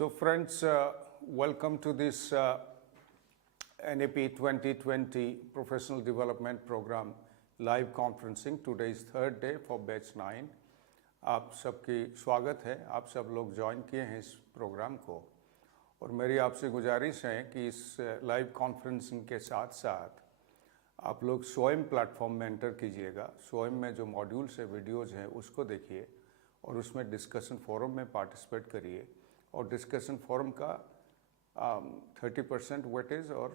So friends, welcome to this NEP 2020 Professional Development Program live conferencing. Today is third day for batch 9. आप सबकी स्वागत है, आप सब लोग ज्वाइन किए हैं इस प्रोग्राम को और मेरी आपसे गुजारिश है कि इस लाइव कॉन्फ्रेंसिंग के साथ साथ आप लोग स्वयं प्लेटफॉर्म में एंटर कीजिएगा। स्वयं में जो मॉड्यूल्स है, वीडियोज़ हैं, उसको देखिए और उसमें डिस्कशन फोरम में पार्टिसिपेट करिए और डिस्कशन फोरम का 30% वेटेज और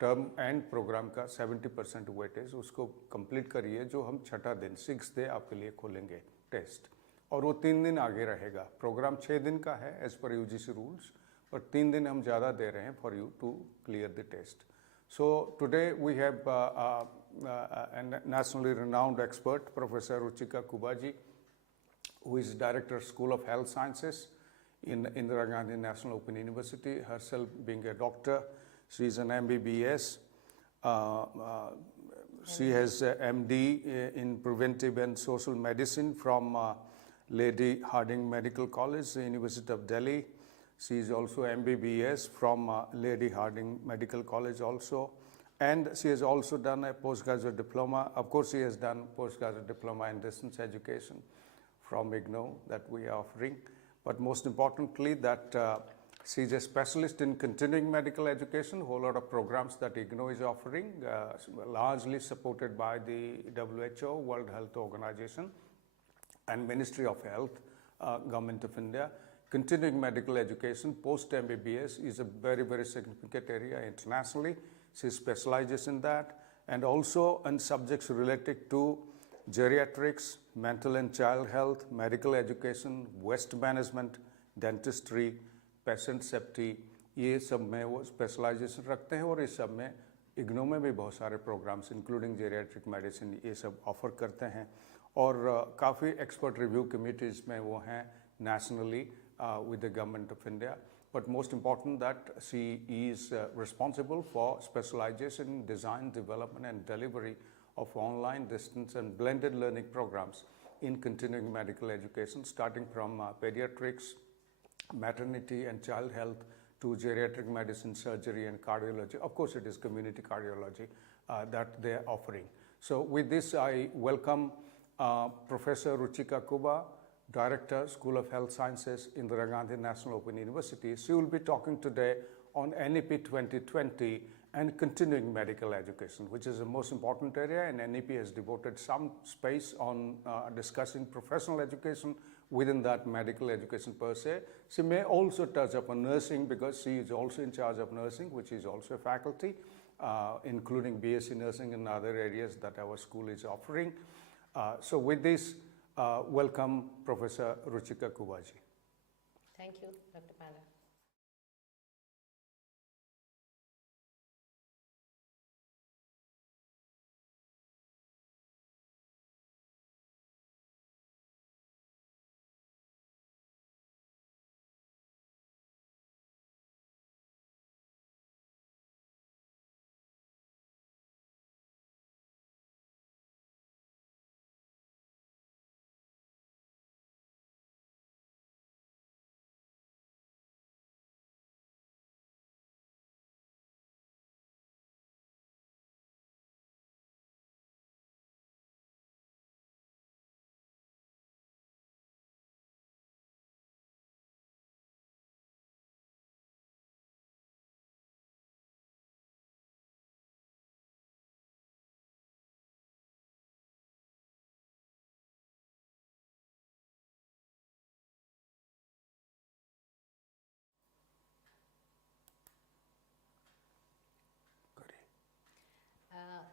टर्म एंड प्रोग्राम का 70% वेटेज उसको कंप्लीट करिए, जो हम छठा दिन 6th डे आपके लिए खोलेंगे टेस्ट। और वो 3 दिन आगे रहेगा। प्रोग्राम 6 दिन का है एज पर यूजीसी रूल्स, पर 3 दिन हम ज़्यादा दे रहे हैं for you to clear the test. So today we have nationally renowned expert Professor Ruchika Kuba ji, who is Director School of Health Sciences in Indira Gandhi National Open University, herself being a doctor. She is an MBBS. She has MD in Preventive and Social Medicine from Lady Hardinge Medical College, the University of Delhi. She is also MBBS from Lady Hardinge Medical College also. And she has also done a postgraduate diploma. Of course, she has done postgraduate diploma in distance education from IGNO that we are offering. But most importantly, that she is a specialist in continuing medical education, a whole lot of programs that IGNO is offering, largely supported by the WHO, World Health Organization, and Ministry of Health, Government of India. Continuing medical education, post-MBBS, is a very, very significant area internationally. She specializes in that, and also in subjects related to geriatrics, mental and child health, medical education, waste management, dentistry, patient safety, ये सब में वो specialisation रखते हैं और इस सब में इग्नो में भी बहुत सारे प्रोग्राम्स इंक्लूडिंग जेरियाट्रिक मेडिसिन ये सब ऑफर करते हैं और काफ़ी एक्सपर्ट रिव्यू कमिटीज़ में वो हैं nationally with the government of India. But most important that she is responsible for specialization, design, development and delivery of online, distance and blended learning programs in continuing medical education, starting from pediatrics, maternity and child health to geriatric medicine, surgery and cardiology. Of course, it is community cardiology that they are offering. So with this, I welcome Professor Ruchika Kuba, Director, School of Health Sciences, Indira Gandhi National Open University. She will be talking today on NEP 2020 and continuing medical education, which is the most important area, and NEP has devoted some space on discussing professional education, within that medical education per se. She may also touch upon nursing because she is also in charge of nursing, which is also a faculty, including BSc nursing and other areas that our school is offering. So with this, welcome Professor Ruchika Kuba ji. Thank you, Dr. Panda.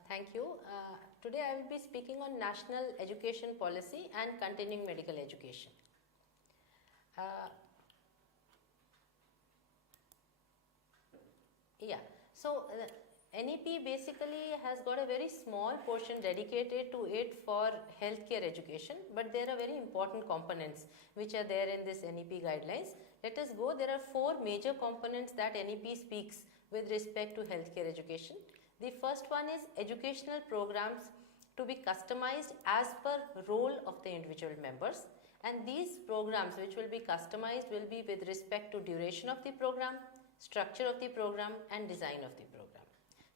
Thank you. Today I will be speaking on national education policy and continuing medical education. NEP basically has got a very small portion dedicated to it for healthcare education, but there are very important components which are there in this NEP guidelines. Let us go. There are 4 major components that NEP speaks with respect to healthcare education. The first one is educational programs to be customized as per role of the individual members, And these programs which will be customized will be with respect to duration of the program, structure of the program and design of the program.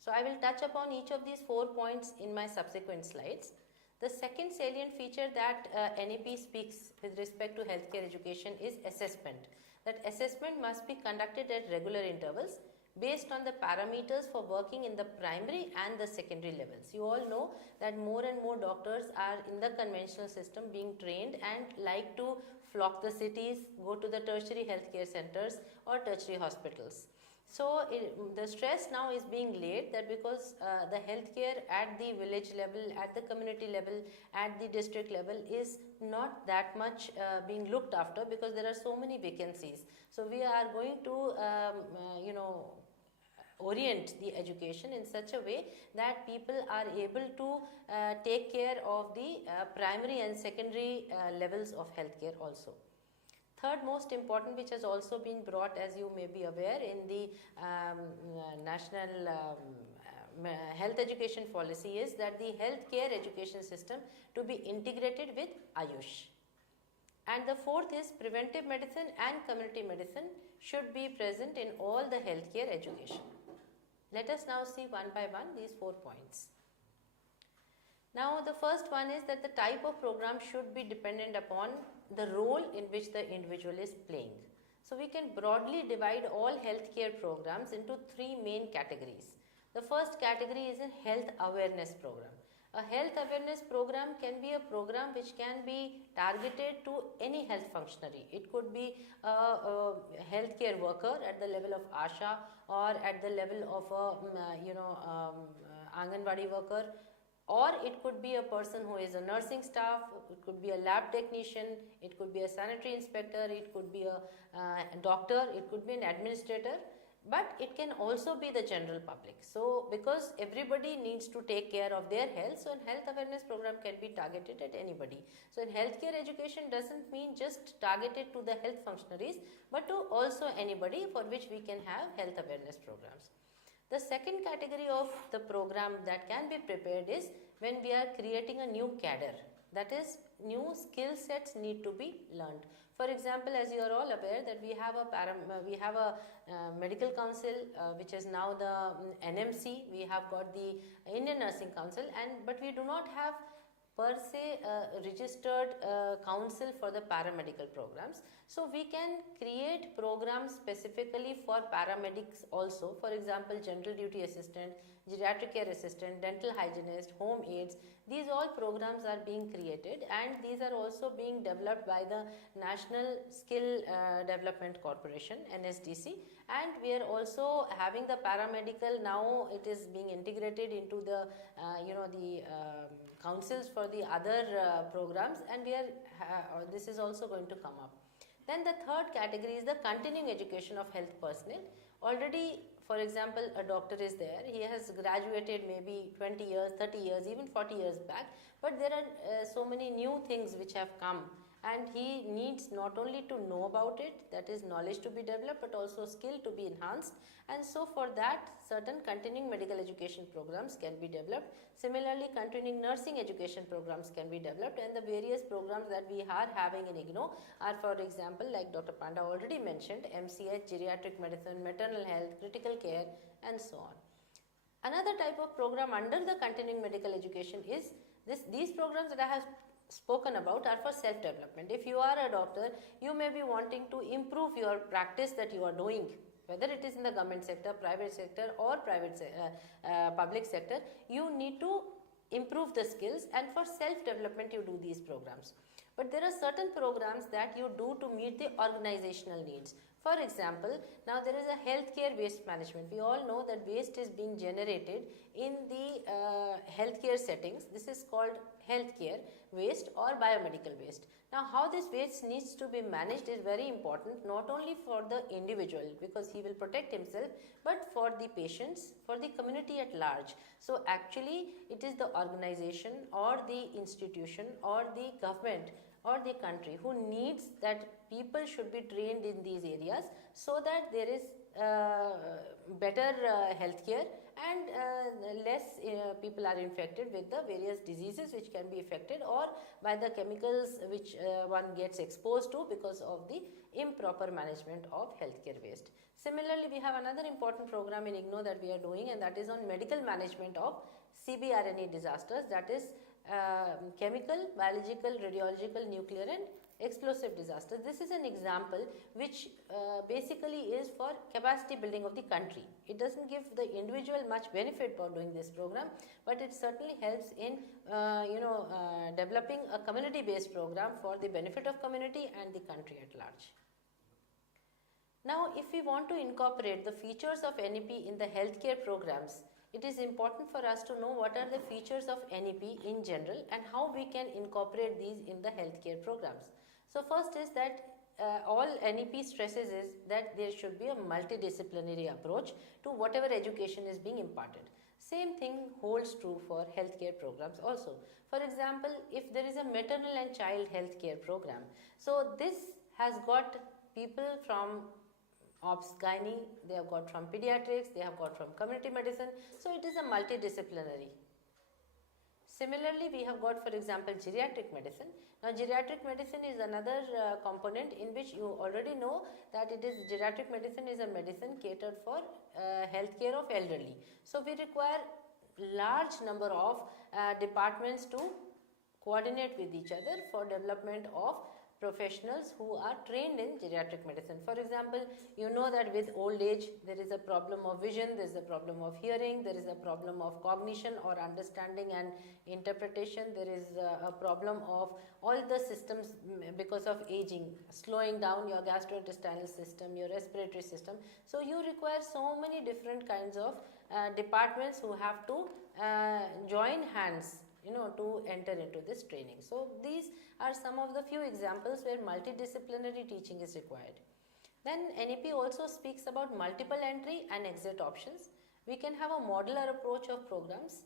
So I will touch upon each of these 4 points in my subsequent slides. The second salient feature that NEP speaks with respect to healthcare education is assessment. That assessment must be conducted at regular intervals based on the parameters for working in the primary and the secondary levels. You all know that more and more doctors are in the conventional system being trained and like to flock the cities, go to the tertiary healthcare centers or tertiary hospitals. So the stress now is being laid that because the healthcare at the village level, at the community level, at the district level is not that much being looked after because there are so many vacancies. So we are going to orient the education in such a way that people are able to take care of the primary and secondary levels of healthcare also. Third most important, which has also been brought, as you may be aware, in the national health education policy is that the healthcare education system to be integrated with Ayush. And the fourth is preventive medicine and community medicine should be present in all the healthcare education. Let us now see one by one these 4 points. Now the first one is that the type of program should be dependent upon the role in which the individual is playing. So we can broadly divide all healthcare programs into 3 main categories. The first category is a health awareness program. A health awareness program can be a program which can be targeted to any health functionary. It could be a healthcare worker at the level of ASHA or at the level of a Anganwadi worker, or it could be a person who is a nursing staff, it could be a lab technician, it could be a sanitary inspector, it could be a doctor, it could be an administrator, but it can also be the general public. So because everybody needs to take care of their health, so a health awareness program can be targeted at anybody. So in healthcare education doesn't mean just targeted to the health functionaries, but to also anybody for which we can have health awareness programs. The second category of the program that can be prepared is when we are creating a new cadre, that is new skill sets need to be learned. For example, as you are all aware that we have a medical council which is now the NMC, we have got the Indian Nursing Council, but we do not have per se registered council for the paramedical programs. So we can create programs specifically for paramedics also. For example, general duty assistant, geriatric care assistant, dental hygienist, home aides. These all programs are being created and these are also being developed by the National Skill Development Corporation, NSDC, and we are also having the paramedical, now it is being integrated into the councils for the other programs, and this is also going to come up. Then the third category is the continuing education of health personnel. Already, for example, a doctor is there, he has graduated maybe 20 years, 30 years, even 40 years back, but there are so many new things which have come and he needs not only to know about it, that is knowledge to be developed, but also skill to be enhanced, and so for that certain continuing medical education programs can be developed. Similarly, continuing nursing education programs can be developed, and the various programs that we are having in IGNOU are, for example, like Dr. Panda already mentioned, MCH, geriatric medicine, maternal health, critical care and so on. Another type of program under the continuing medical education is these programs that I have spoken about are for self-development. If you are a doctor, you may be wanting to improve your practice that you are doing, whether it is in the government sector, private sector or public sector, you need to improve the skills, and for self-development you do these programs. But there are certain programs that you do to meet the organizational needs. For example, now there is a healthcare waste management. We all know that waste is being generated in the healthcare settings. This is called healthcare waste or biomedical waste. Now how this waste needs to be managed is very important, not only for the individual because he will protect himself, but for the patients, for the community at large. So actually it is the organization or the institution or the government or the country who needs that people should be trained in these areas so that there is better healthcare and less people are infected with the various diseases which can be affected, or by the chemicals which one gets exposed to because of the improper management of healthcare waste. Similarly, we have another important program in IGNOU that we are doing, and that is on medical management of CBRNE disasters, that is chemical, biological, radiological, nuclear and explosive disasters. This is an example which basically is for capacity building of the country. It does not give the individual much benefit for doing this program, but it certainly helps in developing a community based program for the benefit of community and the country at large. Now, if we want to incorporate the features of NEP in the healthcare programs, it is important for us to know what are the features of NEP in general and how we can incorporate these in the healthcare programs. So, first is that all NEP stresses is that there should be a multidisciplinary approach to whatever education is being imparted. Same thing holds true for healthcare programs also. For example, if there is a maternal and child healthcare program, so this has got people from obs-gynae, they have got from pediatrics, they have got from community medicine, so it is a multidisciplinary. Similarly, we have got, for example, geriatric medicine. Now, geriatric medicine is another component in which you already know that it is geriatric medicine is a medicine catered for healthcare of elderly. So, we require large number of departments to coordinate with each other for development of professionals who are trained in geriatric medicine. For example, you know that with old age there is a problem of vision, there is a problem of hearing, there is a problem of cognition or understanding and interpretation, there is a problem of all the systems because of aging, slowing down your gastrointestinal system, your respiratory system. So, you require so many different kinds of departments who have to join hands to enter into this training. So, these are some of the few examples where multidisciplinary teaching is required. Then NEP also speaks about multiple entry and exit options. We can have a modular approach of programs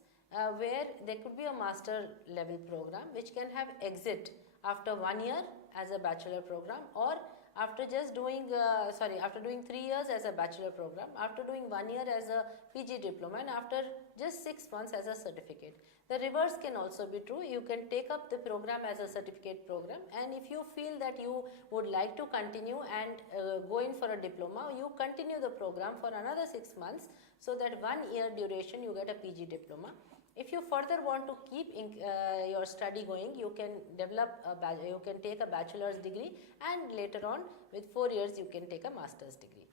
where there could be a master level program which can have exit after 1 year as a bachelor program, or after just doing after doing 3 years as a bachelor program, after doing 1 year as a PG diploma, and after just 6 months as a certificate. The reverse can also be true. You can take up the program as a certificate program, and if you feel that you would like to continue and go in for a diploma, you continue the program for another 6 months, so that 1 year duration you get a PG diploma. If you further want to keep your study going, you can you can take a bachelor's degree, and later on with 4 years you can take a master's degree.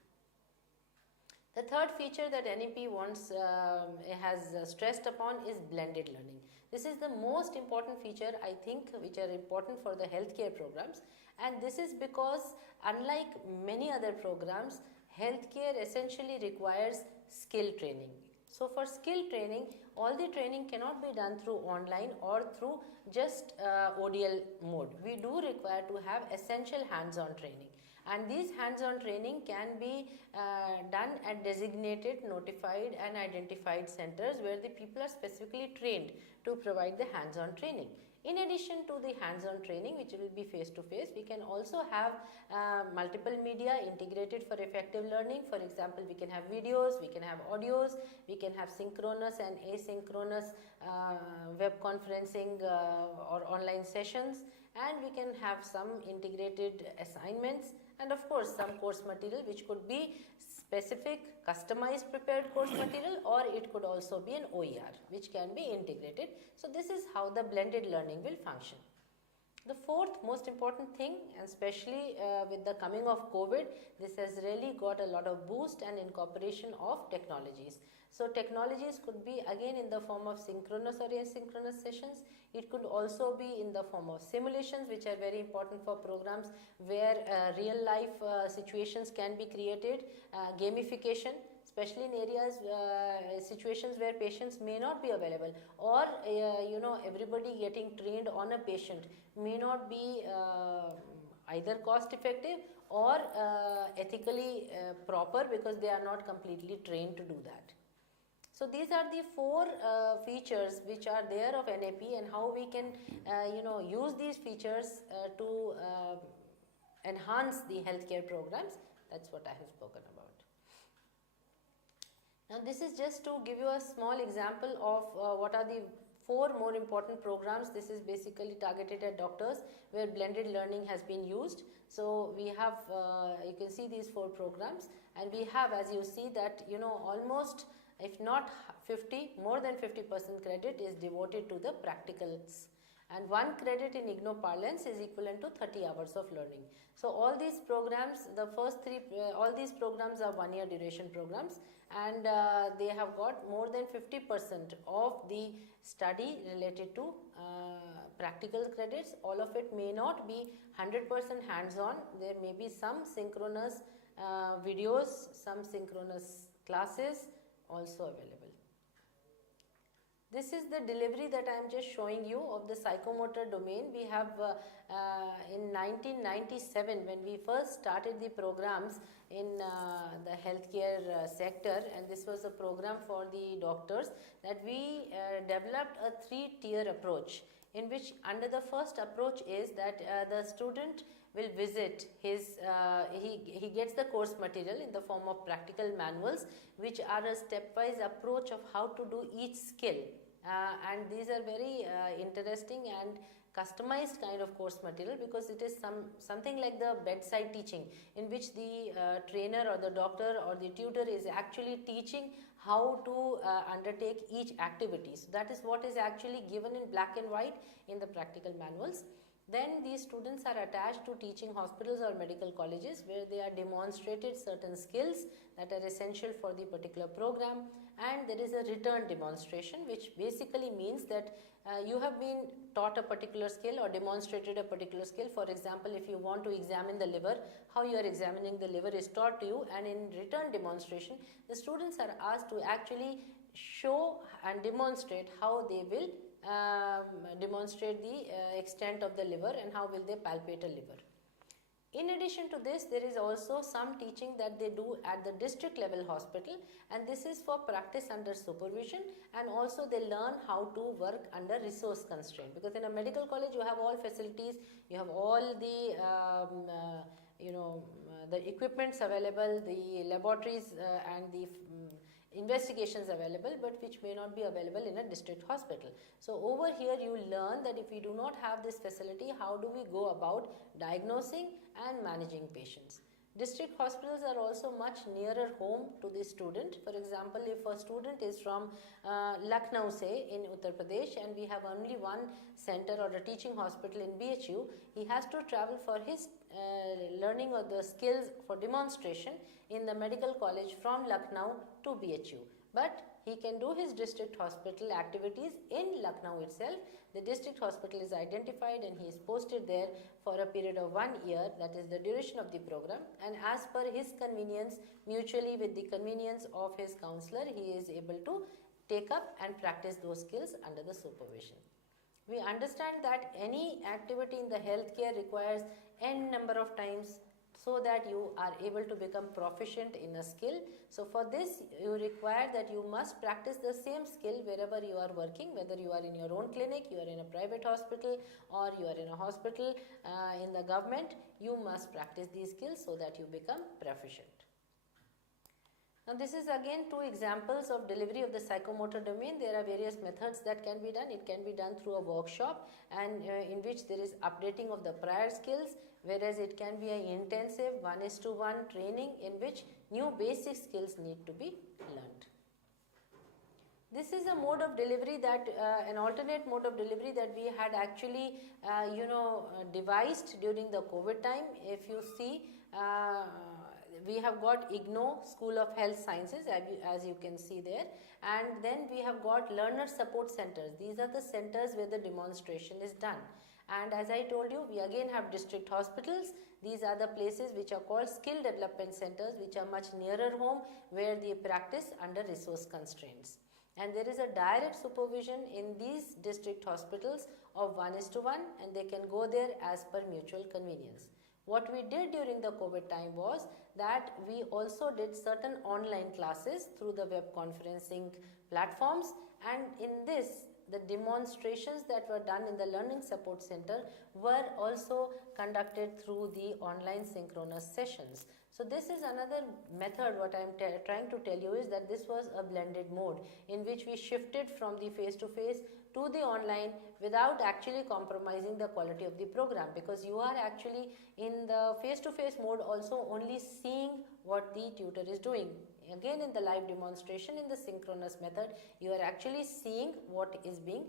The third feature that NEP has stressed upon is blended learning. This is the most important feature, I think, which are important for the healthcare programs, and this is because unlike many other programs, healthcare essentially requires skill training. So, for skill training, all the training cannot be done through online or through just ODL mode. We do require to have essential hands-on training, and these hands-on training can be done at designated, notified and identified centers where the people are specifically trained to provide the hands-on training. In addition to the hands-on training, which will be face-to-face, we can also have multiple media integrated for effective learning. For example, we can have videos, we can have audios, we can have synchronous and asynchronous web conferencing or online sessions, and we can have some integrated assignments, and of course some course material which could be specific customized prepared course material, or it could also be an OER which can be integrated. So, this is how the blended learning will function. The fourth most important thing, and especially with the coming of COVID, this has really got a lot of boost and incorporation of technologies. So, technologies could be again in the form of synchronous or asynchronous sessions. It could also be in the form of simulations, which are very important for programs where real life situations can be created, gamification, especially in areas, situations where patients may not be available, or everybody getting trained on a patient may not be either cost effective or ethically proper, because they are not completely trained to do that. So, these are the four features which are there of NEP, and how we can use these features to enhance the healthcare programs. That is what I have spoken about. Now this is just to give you a small example of what are the 4 more important programs. This is basically targeted at doctors where blended learning has been used. So we have, you can see these 4 programs, and we have, as you see, that almost, if not 50, more than 50% credit is devoted to the practicals, and 1 credit in IGNOU parlance is equivalent to 30 hours of learning. So all these programs, the first 3, all these programs are 1 year duration programs, and they have got more than 50% of the study related to practical credits. All of it may not be 100% hands-on. There may be some synchronous videos, some synchronous classes also available. This is the delivery that I am just showing you of the psychomotor domain. We have in 1997, when we first started the programs in the healthcare sector, and this was a program for the doctors, that we developed a 3-tier approach, in which under the first approach is that the student will visit his, he gets the course material in the form of practical manuals, which are a stepwise approach of how to do each skill, and these are very interesting and customized kind of course material, because it is something like the bedside teaching, in which the trainer or the doctor or the tutor is actually teaching how to undertake each activity. So that is what is actually given in black and white in the practical manuals. Then these students are attached to teaching hospitals or medical colleges, where they are demonstrated certain skills that are essential for the particular program, and there is a return demonstration, which basically means that you have been taught a particular skill or demonstrated a particular skill. For example, if you want to examine the liver, how you are examining the liver is taught to you, and in return demonstration, the students are asked to actually show and demonstrate how they will demonstrate the extent of the liver and how will they palpate a liver. In addition to this, there is also some teaching that they do at the district level hospital, and this is for practice under supervision, and also they learn how to work under resource constraint, because in a medical college you have all facilities, you have all the the equipments available, the laboratories and the investigations available, but which may not be available in a district hospital. So over here you learn that if we do not have this facility, how do we go about diagnosing and managing patients. District hospitals are also much nearer home to the student. For example, if a student is from Lucknow, say in Uttar Pradesh, and we have only one center or a teaching hospital in BHU, he has to travel for his learning of the skills for demonstration in the medical college from Lucknow to BHU. But he can do his district hospital activities in Lucknow itself. The district hospital is identified and he is posted there for a period of 1 year, that is the duration of the program, and as per his convenience, mutually with the convenience of his counselor, he is able to take up and practice those skills under the supervision. We understand that any activity in the healthcare requires n number of times so that you are able to become proficient in a skill. So for this you require that you must practice the same skill wherever you are working, whether you are in your own clinic, you are in a private hospital, or you are in a hospital in the government. You must practice these skills so that you become proficient. Now this is again 2 examples of delivery of the psychomotor domain. There are various methods that can be done. It can be done through a workshop, and in which there is updating of the prior skills, whereas it can be an intensive 1:1 training in which new basic skills need to be learned. This is a mode of delivery that an alternate mode of delivery that we had actually devised during the COVID time. If you see, we have got IGNOU School of Health Sciences, as you can see there, and then we have got learner support centers. These are the centers where the demonstration is done. And as I told you, we again have district hospitals. These are the places which are called skill development centers, which are much nearer home, where they practice under resource constraints. And there is a direct supervision in these district hospitals of 1:1, and they can go there as per mutual convenience. What we did during the COVID time was that we also did certain online classes through the web conferencing platforms, and in this the demonstrations that were done in the Learning Support Center were also conducted through the online synchronous sessions. So this is another method. What I am trying to tell you is that this was a blended mode in which we shifted from the face-to-face to the online without actually compromising the quality of the program, because you are actually in the face-to-face mode also only seeing what the tutor is doing. Again, in the live demonstration, in the synchronous method, you are actually seeing what is being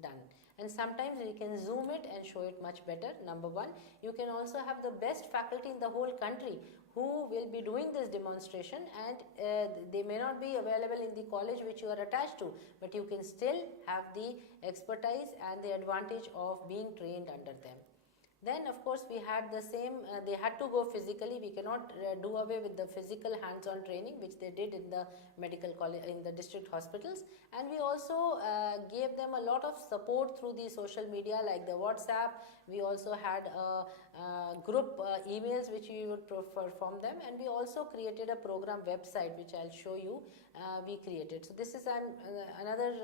done. And sometimes we can zoom it and show it much better. Number one, you can also have the best faculty in the whole country who will be doing this demonstration, and they may not be available in the college which you are attached to, but you can still have the expertise and the advantage of being trained under them. Then of course we had the same, they had to go physically. We cannot do away with the physical hands-on training which they did in the medical college, in the district hospitals, and we also gave them a lot of support through the social media like the WhatsApp. We also had group emails which we would perform them, and we also created a program website which I'll show you we created. So this is another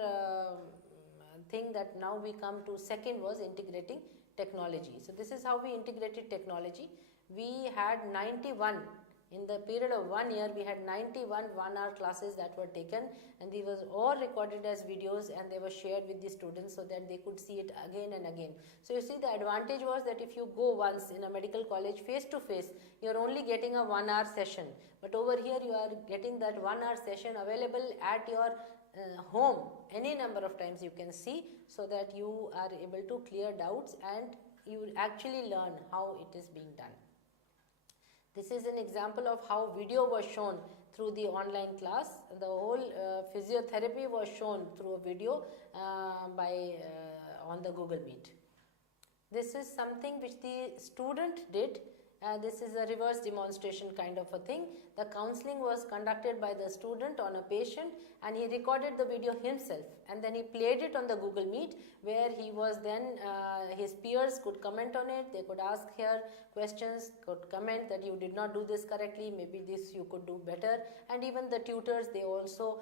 thing that now we come to. Second was integrating technology. So this is how we integrated technology. We had 91, in the period of 1 year, we had 91 1-hour classes that were taken, and these were all recorded as videos and they were shared with the students so that they could see it again and again. So you see, the advantage was that if you go once in a medical college face to face, you are only getting a 1-hour session, but over here you are getting that 1-hour session available at your home any number of times you can see, so that you are able to clear doubts and you will actually learn how it is being done. This is an example of how video was shown through the online class. The whole physiotherapy was shown through a video on the Google Meet. This is something which the student did. This is a reverse demonstration kind of a thing. The counseling was conducted by the student on a patient, and he recorded the video himself, and then he played it on the Google Meet, where he was then, his peers could comment on it. They could ask here questions, could comment that you did not do this correctly, maybe this you could do better, and even the tutors, they also,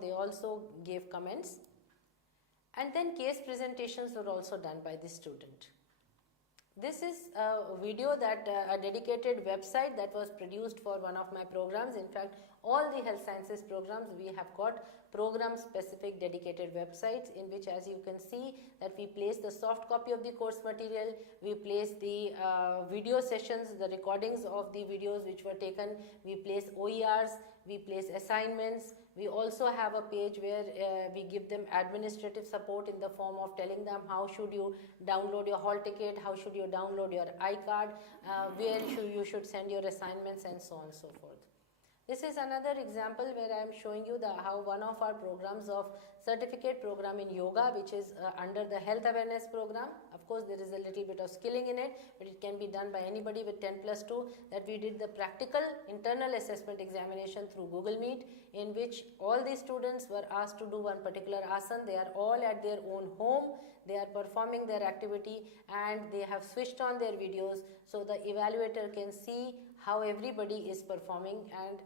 they also gave comments. And then case presentations were also done by the student. This is a video that a dedicated website that was produced for one of my programs. In fact, all the health sciences programs, we have got program specific dedicated websites in which, as you can see, that we place the soft copy of the course material, we place the video sessions, the recordings of the videos which were taken, we place OERs, we place assignments. We also have a page where we give them administrative support in the form of telling them how should you download your hall ticket, how should you download your iCard, where you should send your assignments, and so on and so forth. This is another example where I am showing you how one of our programs of certificate program in yoga, which is under the health awareness program. Of course, there is a little bit of skilling in it, but it can be done by anybody with 10+2, that we did the practical internal assessment examination through Google Meet, in which all the students were asked to do one particular asana. They are all at their own home. They are performing their activity and they have switched on their videos, so the evaluator can see how everybody is performing. And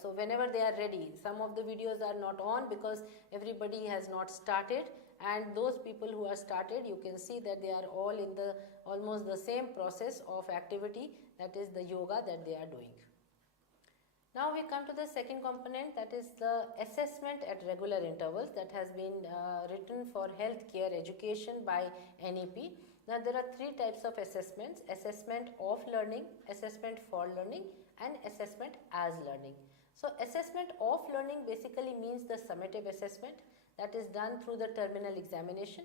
so whenever they are ready, some of the videos are not on because everybody has not started, and those people who are started, you can see that they are all in the almost the same process of activity, that is the yoga that they are doing. Now we come to the second component, that is the assessment at regular intervals, that has been written for healthcare education by NEP. Now there are three types of assessments: assessment of learning, assessment for learning, and assessment as learning. So assessment of learning basically means the summative assessment that is done through the terminal examination,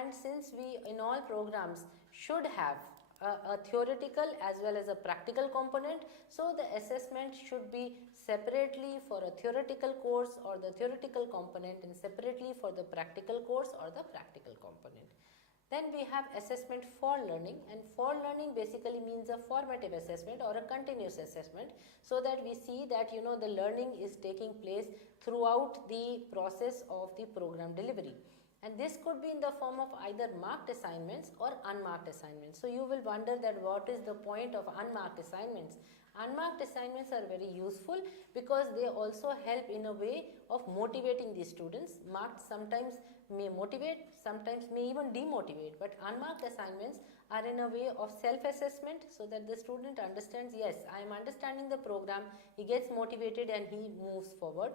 and since we in all programs should have a theoretical as well as a practical component, so the assessment should be separately for a theoretical course or the theoretical component, and separately for the practical course or the practical component. Then we have assessment for learning, and for learning basically means a formative assessment or a continuous assessment, so that we see that the learning is taking place throughout the process of the program delivery. and this could be in the form of either marked assignments or unmarked assignments. So you will wonder that what is the point of unmarked assignments. Unmarked assignments are very useful because they also help in a way of motivating the students. Marked sometimes may motivate, sometimes may even demotivate, but unmarked assignments are in a way of self-assessment, so that the student understands, yes, I am understanding the program, he gets motivated and he moves forward.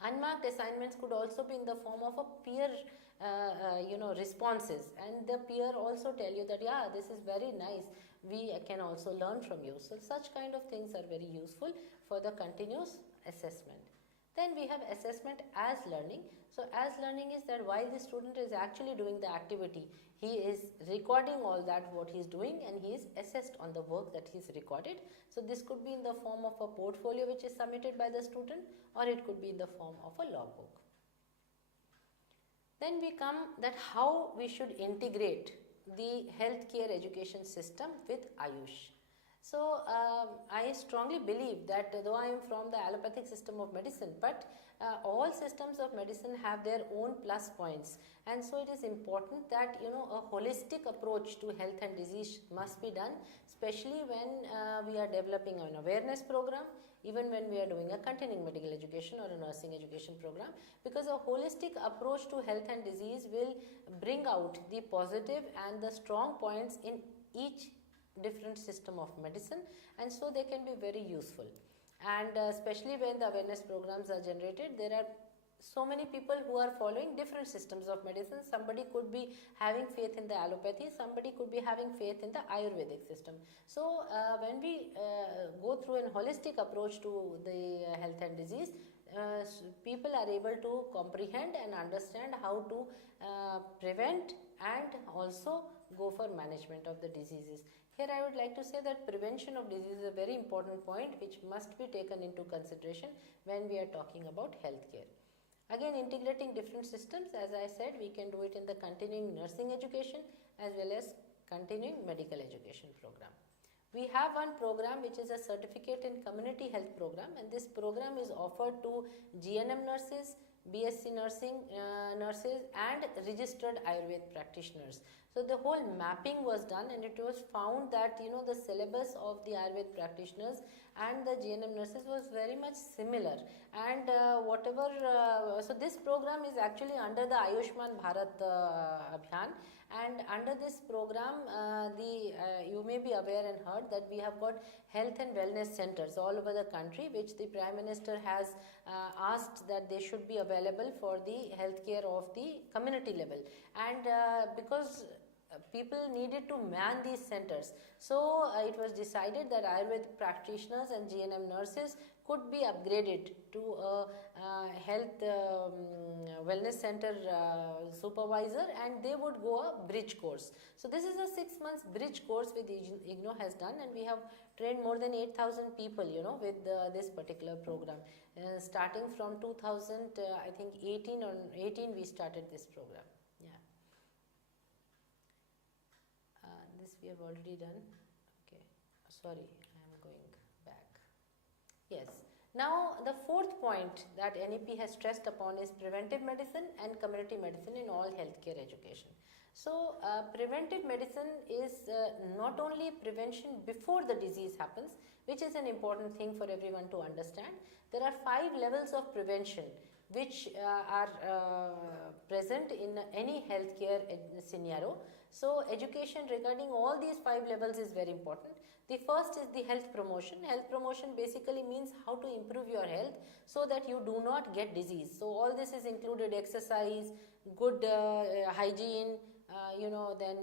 Unmarked assignments could also be in the form of a peer responses, and the peer also tell you that, yeah, this is very nice, we can also learn from you. So such kind of things are very useful for the continuous assessment. Then we have assessment as learning. So as learning is that while the student is actually doing the activity, he is recording all that what he is doing, and he is assessed on the work that he is recorded. So this could be in the form of a portfolio which is submitted by the student, or it could be in the form of a logbook. Then we come that how we should integrate the healthcare education system with Ayush. So I strongly believe that though I am from the allopathic system of medicine, but all systems of medicine have their own plus points, and so it is important that a holistic approach to health and disease must be done, especially when we are developing an awareness program, even when we are doing a continuing medical education or a nursing education program, because a holistic approach to health and disease will bring out the positive and the strong points in each different system of medicine, and so they can be very useful. And especially when the awareness programs are generated, there are so many people who are following different systems of medicine. Somebody could be having faith in the allopathy, somebody could be having faith in the Ayurvedic system. So when we go through a holistic approach to the health and disease, people are able to comprehend and understand how to prevent and also go for management of the diseases. Here I would like to say that prevention of disease is a very important point which must be taken into consideration when we are talking about healthcare. Again, integrating different systems, as I said, we can do it in the continuing nursing education as well as continuing medical education program. We have one program which is a certificate in community health program, and this program is offered to GNM nurses, BSc nursing nurses and registered Ayurveda practitioners. So the whole mapping was done, and it was found that the syllabus of the Ayurveda practitioners and the GNM nurses was very much similar, and so this program is actually under the Ayushman Bharat Abhiyan, and under this program you may be aware and heard that we have got health and wellness centers all over the country, which the Prime Minister has asked that they should be available for the healthcare of the community level, and because people needed to man these centers, so it was decided that Ayurvedic practitioners and GNM nurses could be upgraded to a health wellness center supervisor, and they would go a bridge course. So this is a 6 months bridge course with IGNOU has done, and we have trained more than 8,000 people with this particular program. Starting from 2000 I think 18 we started this program. This we have already done. Okay, sorry, I am going back. Yes. Now the fourth point that NEP has stressed upon is preventive medicine and community medicine in all healthcare education. So preventive medicine is not only prevention before the disease happens, which is an important thing for everyone to understand. There are 5 levels of prevention which are present in any healthcare scenario. So education regarding all these 5 levels is very important. The first is the health promotion. Health promotion basically means how to improve your health so that you do not get disease. So all this is included: exercise, good hygiene, then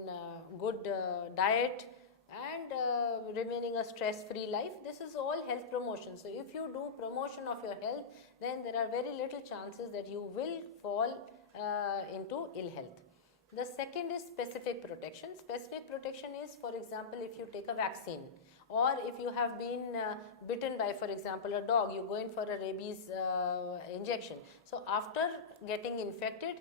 good diet, and remaining a stress-free life. This is all health promotion. So if you do promotion of your health, then there are very little chances that you will fall into ill health. The second is specific protection. Specific protection is, for example, if you take a vaccine, or if you have been bitten by, for example, a dog, you go in for a rabies injection. So after getting infected,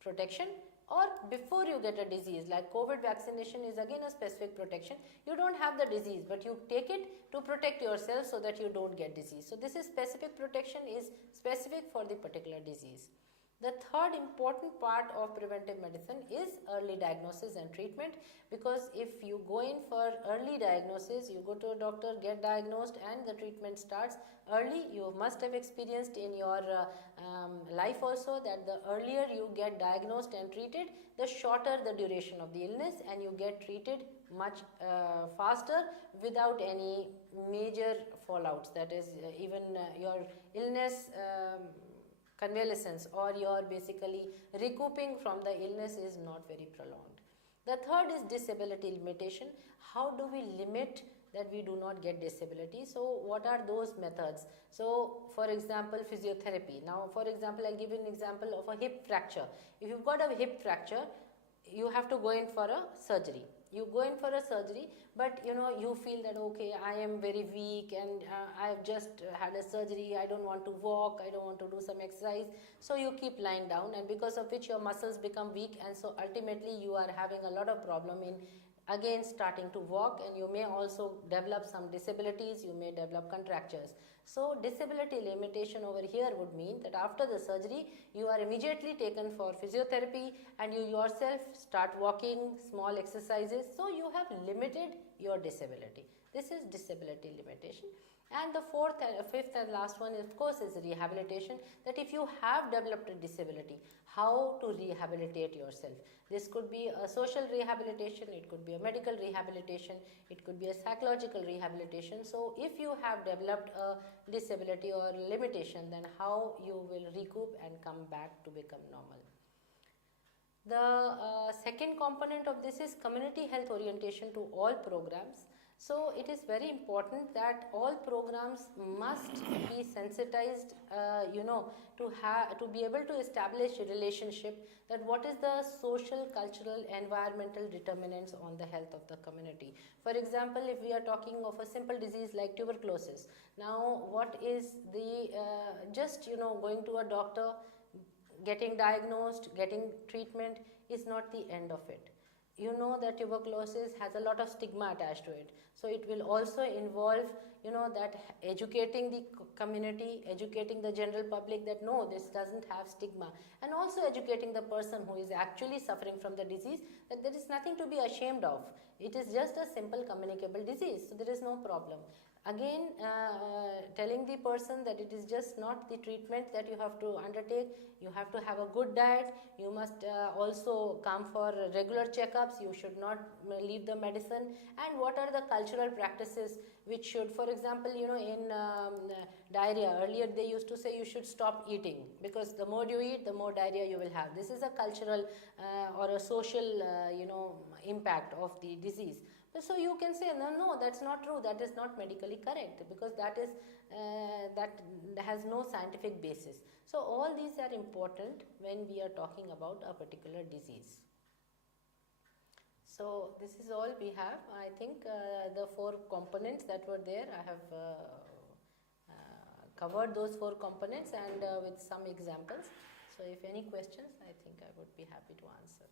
protection, or before you get a disease, like COVID vaccination is again a specific protection. You don't have the disease, but you take it to protect yourself so that you don't get disease. So this is specific protection, is specific for the particular disease. The third important part of preventive medicine is early diagnosis and treatment, because if you go in for early diagnosis, you go to a doctor, get diagnosed, and the treatment starts early. You must have experienced in your life also that the earlier you get diagnosed and treated, the shorter the duration of the illness, and you get treated much faster without any major fallouts. That is, even your illness convalescence or your basically recouping from the illness is not very prolonged. The third is disability limitation. How do we limit that we do not get disability? So what are those methods? So for example, physiotherapy. Now for example, I'll give you an example of a hip fracture. If you've got a hip fracture, you have to go in for a surgery. You go in for a surgery, but you feel that okay, I am very weak and I have just had a surgery, I don't want to walk, I don't want to do some exercise, so you keep lying down, and because of which your muscles become weak, and so ultimately you are having a lot of problem in again starting to walk, and you may also develop some disabilities, you may develop contractures. So disability limitation over here would mean that after the surgery you are immediately taken for physiotherapy and you yourself start walking, small exercises, so you have limited your disability. This is disability limitation. And the fifth and last one of course is rehabilitation, that if you have developed a disability, how to rehabilitate yourself. This could be a social rehabilitation, it could be a medical rehabilitation, it could be a psychological rehabilitation. So if you have developed a disability or limitation, then how you will recoup and come back to become normal. The second component of this is community health orientation to all programs. So it is very important that all programs must be sensitized, to be able to establish a relationship, that what is the social, cultural, environmental determinants on the health of the community. For example, if we are talking of a simple disease like tuberculosis, now what is the, going to a doctor, getting diagnosed, getting treatment is not the end of it. You know that tuberculosis has a lot of stigma attached to it. So it will also involve, that educating the community, educating the general public that no, this doesn't have stigma, and also educating the person who is actually suffering from the disease that there is nothing to be ashamed of. It is just a simple communicable disease, so there is no problem. Again, telling the person that it is just not the treatment that you have to undertake, you have to have a good diet, you must also come for regular checkups, you should not leave the medicine, and what are the cultural practices which should, for example, in diarrhea, earlier they used to say you should stop eating because the more you eat, the more diarrhea you will have. This is a cultural or a social, impact of the disease. So you can say, no, that's not true, that is not medically correct, because that has no scientific basis. So all these are important when we are talking about a particular disease. So this is all we have. I think the 4 components that were there, I have covered those 4 components and with some examples. So if any questions, I think I would be happy to answer.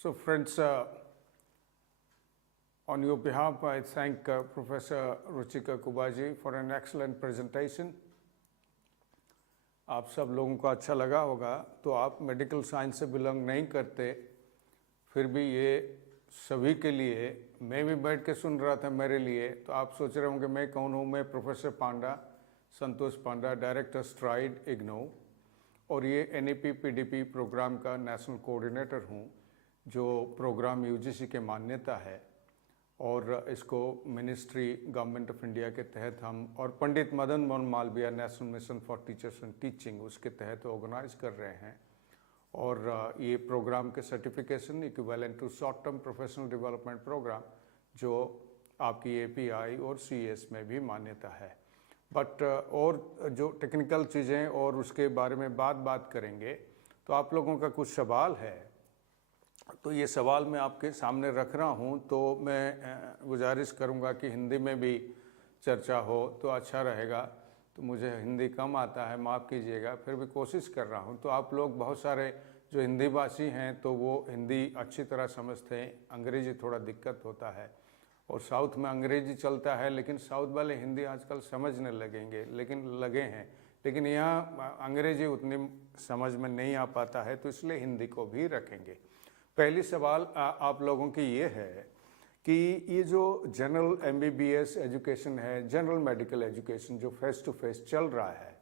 So friends, on your behalf, I thank Professor Ruchika Kuba ji for an excellent presentation. आप सब लोगों को अच्छा लगा होगा, तो आप medical science से बिलोंग नहीं करते, फिर भी ये सभी के लिए मैं भी बैठ के सुन रहा था मेरे लिए, तो आप सोच रहे होंगे मैं कौन हूँ। मैं प्रोफेसर पांडा, संतोष पांडा, डायरेक्टर स्ट्राइड इग्नो, और ये NEP-PDP प्रोग्राम का नेशनल कोऑर्डिनेटर हूँ, जो प्रोग्राम UGC के मान्यता है और इसको मिनिस्ट्री गवर्नमेंट ऑफ इंडिया के तहत हम और Pandit Madan Mohan Malaviya national mission for teachers and teaching उसके तहत ऑर्गेनाइज कर रहे हैं। और ये प्रोग्राम के certification equivalent to short term professional development program, जो आपकी API और CS में भी मान्यता है। बट और जो टेक्निकल चीज़ें और उसके बारे में बात करेंगे, तो आप लोगों का कुछ सवाल है, तो ये सवाल मैं आपके सामने रख रहा हूँ। तो मैं गुजारिश करूँगा कि हिंदी में भी चर्चा हो तो अच्छा रहेगा। तो मुझे हिंदी कम आता है, माफ़ कीजिएगा, फिर भी कोशिश कर रहा हूँ। तो आप लोग बहुत सारे जो हिंदी भाषी हैं तो वो हिंदी अच्छी तरह समझते हैं, अंग्रेजी थोड़ा दिक्कत होता है। और साउथ में अंग्रेजी चलता है, लेकिन साउथ वाले हिंदी आजकल समझने लगे हैं, लेकिन यहाँ अंग्रेजी उतनी समझ में नहीं आ पाता है, तो इसलिए हिंदी को भी रखेंगे। पहली सवाल आप लोगों की ये है कि ये जो जनरल MBBS एजुकेशन है, जनरल मेडिकल एजुकेशन जो फेस टू फेस चल रहा है,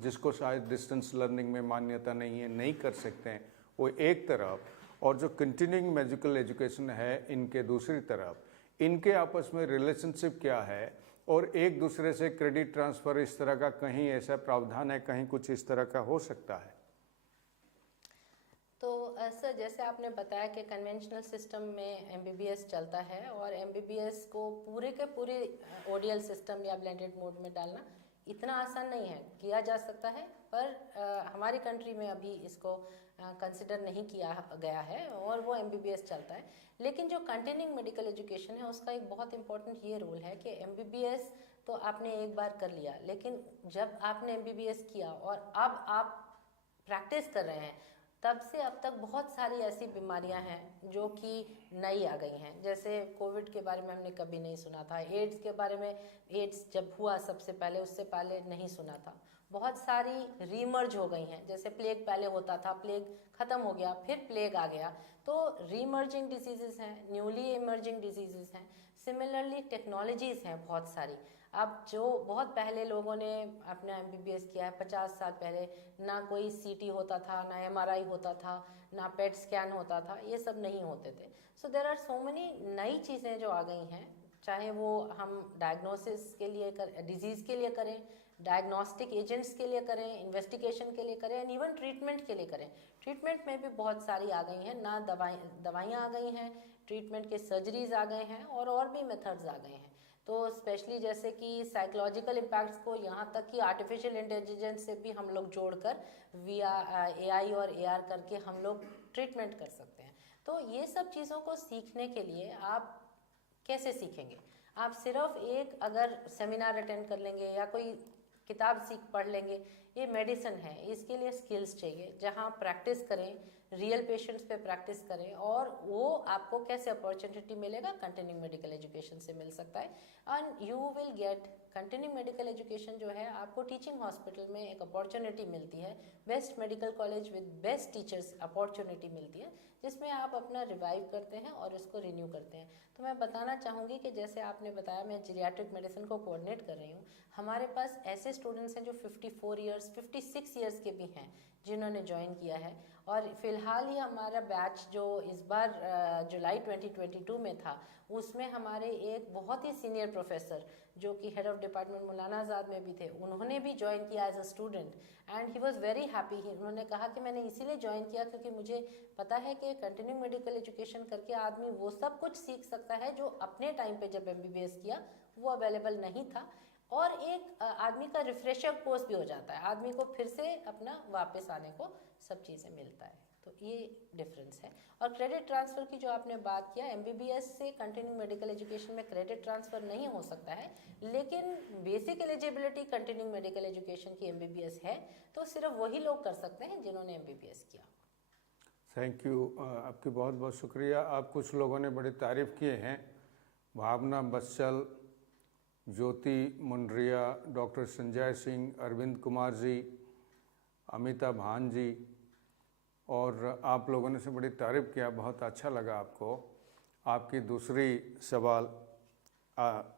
जिसको शायद डिस्टेंस लर्निंग में मान्यता नहीं है, नहीं कर सकते हैं, वो एक तरफ, और जो कंटिन्यूइंग मेडिकल एजुकेशन है इनके दूसरी तरफ, इनके आपस में रिलेशनशिप क्या है, और एक दूसरे से क्रेडिट ट्रांसफ़र इस तरह का कहीं ऐसा प्रावधान है, कहीं कुछ इस तरह का हो सकता है? तो सर, जैसे आपने बताया कि कन्वेंशनल सिस्टम में MBBS चलता है, और MBBS को पूरे के पूरे ODL सिस्टम या ब्लेंडेड मोड में डालना इतना आसान नहीं है। किया जा सकता है, पर हमारी कंट्री में अभी इसको कंसिडर नहीं किया गया है, और वो MBBS चलता है। लेकिन जो कंटिन्यूइंग मेडिकल एजुकेशन है, उसका एक बहुत इंपॉर्टेंट ये रोल है कि MBBS तो आपने एक बार कर लिया, लेकिन जब आपने MBBS किया और अब आप प्रैक्टिस कर रहे हैं, तब से अब तक बहुत सारी ऐसी बीमारियां हैं जो कि नई आ गई हैं। जैसे कोविड के बारे में हमने कभी नहीं सुना था, एड्स के बारे में, एड्स जब हुआ सबसे पहले, उससे पहले नहीं सुना था। बहुत सारी रीमर्ज हो गई हैं, जैसे प्लेग पहले होता था, प्लेग ख़त्म हो गया, फिर प्लेग आ गया। तो रीमर्जिंग डिजीज़ हैं, न्यूली इमर्जिंग डिजीज़ हैं। सिमिलरली टेक्नोलॉजीज़ हैं बहुत सारी। अब जो बहुत पहले लोगों ने अपना MBBS किया है, 50 साल पहले ना कोई CT होता था, ना MRI होता था, ना PET स्कैन होता था, ये सब नहीं होते थे। So there are so many नई चीज़ें जो आ गई हैं, चाहे वो हम डायग्नोसिस के लिए डिजीज़ के लिए करें, डायग्नोस्टिक एजेंट्स के लिए करें, इन्वेस्टिगेशन के लिए करें, एंड इवन ट्रीटमेंट के लिए करें। ट्रीटमेंट में भी बहुत सारी आ गई हैं, ना दवाइयाँ आ गई हैं, ट्रीटमेंट के सर्जरीज आ गए हैं, और भी मेथड्स आ गए हैं। तो स्पेशली जैसे कि साइकोलॉजिकल इम्पैक्ट्स को, यहाँ तक कि आर्टिफिशियल इंटेलिजेंस से भी हम लोग जोड़कर via AI और AR करके हम लोग ट्रीटमेंट कर सकते हैं। तो ये सब चीज़ों को सीखने के लिए आप कैसे सीखेंगे? आप सिर्फ एक अगर सेमिनार अटेंड कर लेंगे या कोई किताब पढ़ लेंगे, ये मेडिसिन है, इसके लिए स्किल्स चाहिए, जहाँ प्रैक्टिस करें, रियल पेशेंट्स पे प्रैक्टिस करें, और वो आपको कैसे अपॉर्चुनिटी मिलेगा? कंटिन्यूइंग मेडिकल एजुकेशन से मिल सकता है। And you will get continuing medical education जो है, आपको टीचिंग हॉस्पिटल में एक अपॉर्चुनिटी मिलती है, best medical college with best teachers opportunity मिलती है, जिसमें आप अपना रिवाइव करते हैं और इसको रिन्यू करते हैं। तो मैं बताना चाहूँगी कि जैसे आपने बताया, मैं जीरियाट्रिक मेडिसिन को कोऑर्डिनेट कर रही हूँ। हमारे पास ऐसे स्टूडेंट्स हैं जो 54 ईयर्स 56 ईयर्स के भी हैं, जिन्होंने ज्वाइन किया है। और फिलहाल ही हमारा बैच जो इस बार जुलाई 2022 में था, उसमें हमारे एक बहुत ही सीनियर प्रोफेसर जो कि हेड ऑफ डिपार्टमेंट मौलाना आज़ाद में भी थे, उन्होंने भी ज्वाइन किया as a student, and he was very happy. उन्होंने कहा कि मैंने इसीलिए ज्वाइन किया क्योंकि मुझे पता है कि कंटिन्यूइंग मेडिकल एजुकेशन करके आदमी वो सब कुछ सीख सकता है जो अपने टाइम पे जब MBBS किया वो अवेलेबल नहीं था, और एक आदमी का रिफ्रेशर कोर्स भी हो जाता है, आदमी को फिर से अपना वापस आने को सब चीज़ें मिलता है। तो ये डिफरेंस है। और क्रेडिट ट्रांसफ़र की जो आपने बात किया, MBBS से कंटिन्यू मेडिकल एजुकेशन में क्रेडिट ट्रांसफ़र नहीं हो सकता है, लेकिन basic eligibility continue medical education की MBBS है, तो सिर्फ वही लोग कर सकते हैं जिन्होंने MBBS किया। थैंक यू, आपकी बहुत बहुत शुक्रिया। आप कुछ लोगों ने बड़ी तारीफ़ किए हैं, भावना बत्सल, ज्योति मुंड्रिया, डॉक्टर संजय सिंह, अरविंद कुमार जी, अमिता भान जी, और आप लोगों ने से बड़ी तारीफ़ किया, बहुत अच्छा लगा आपको। आपकी दूसरी सवाल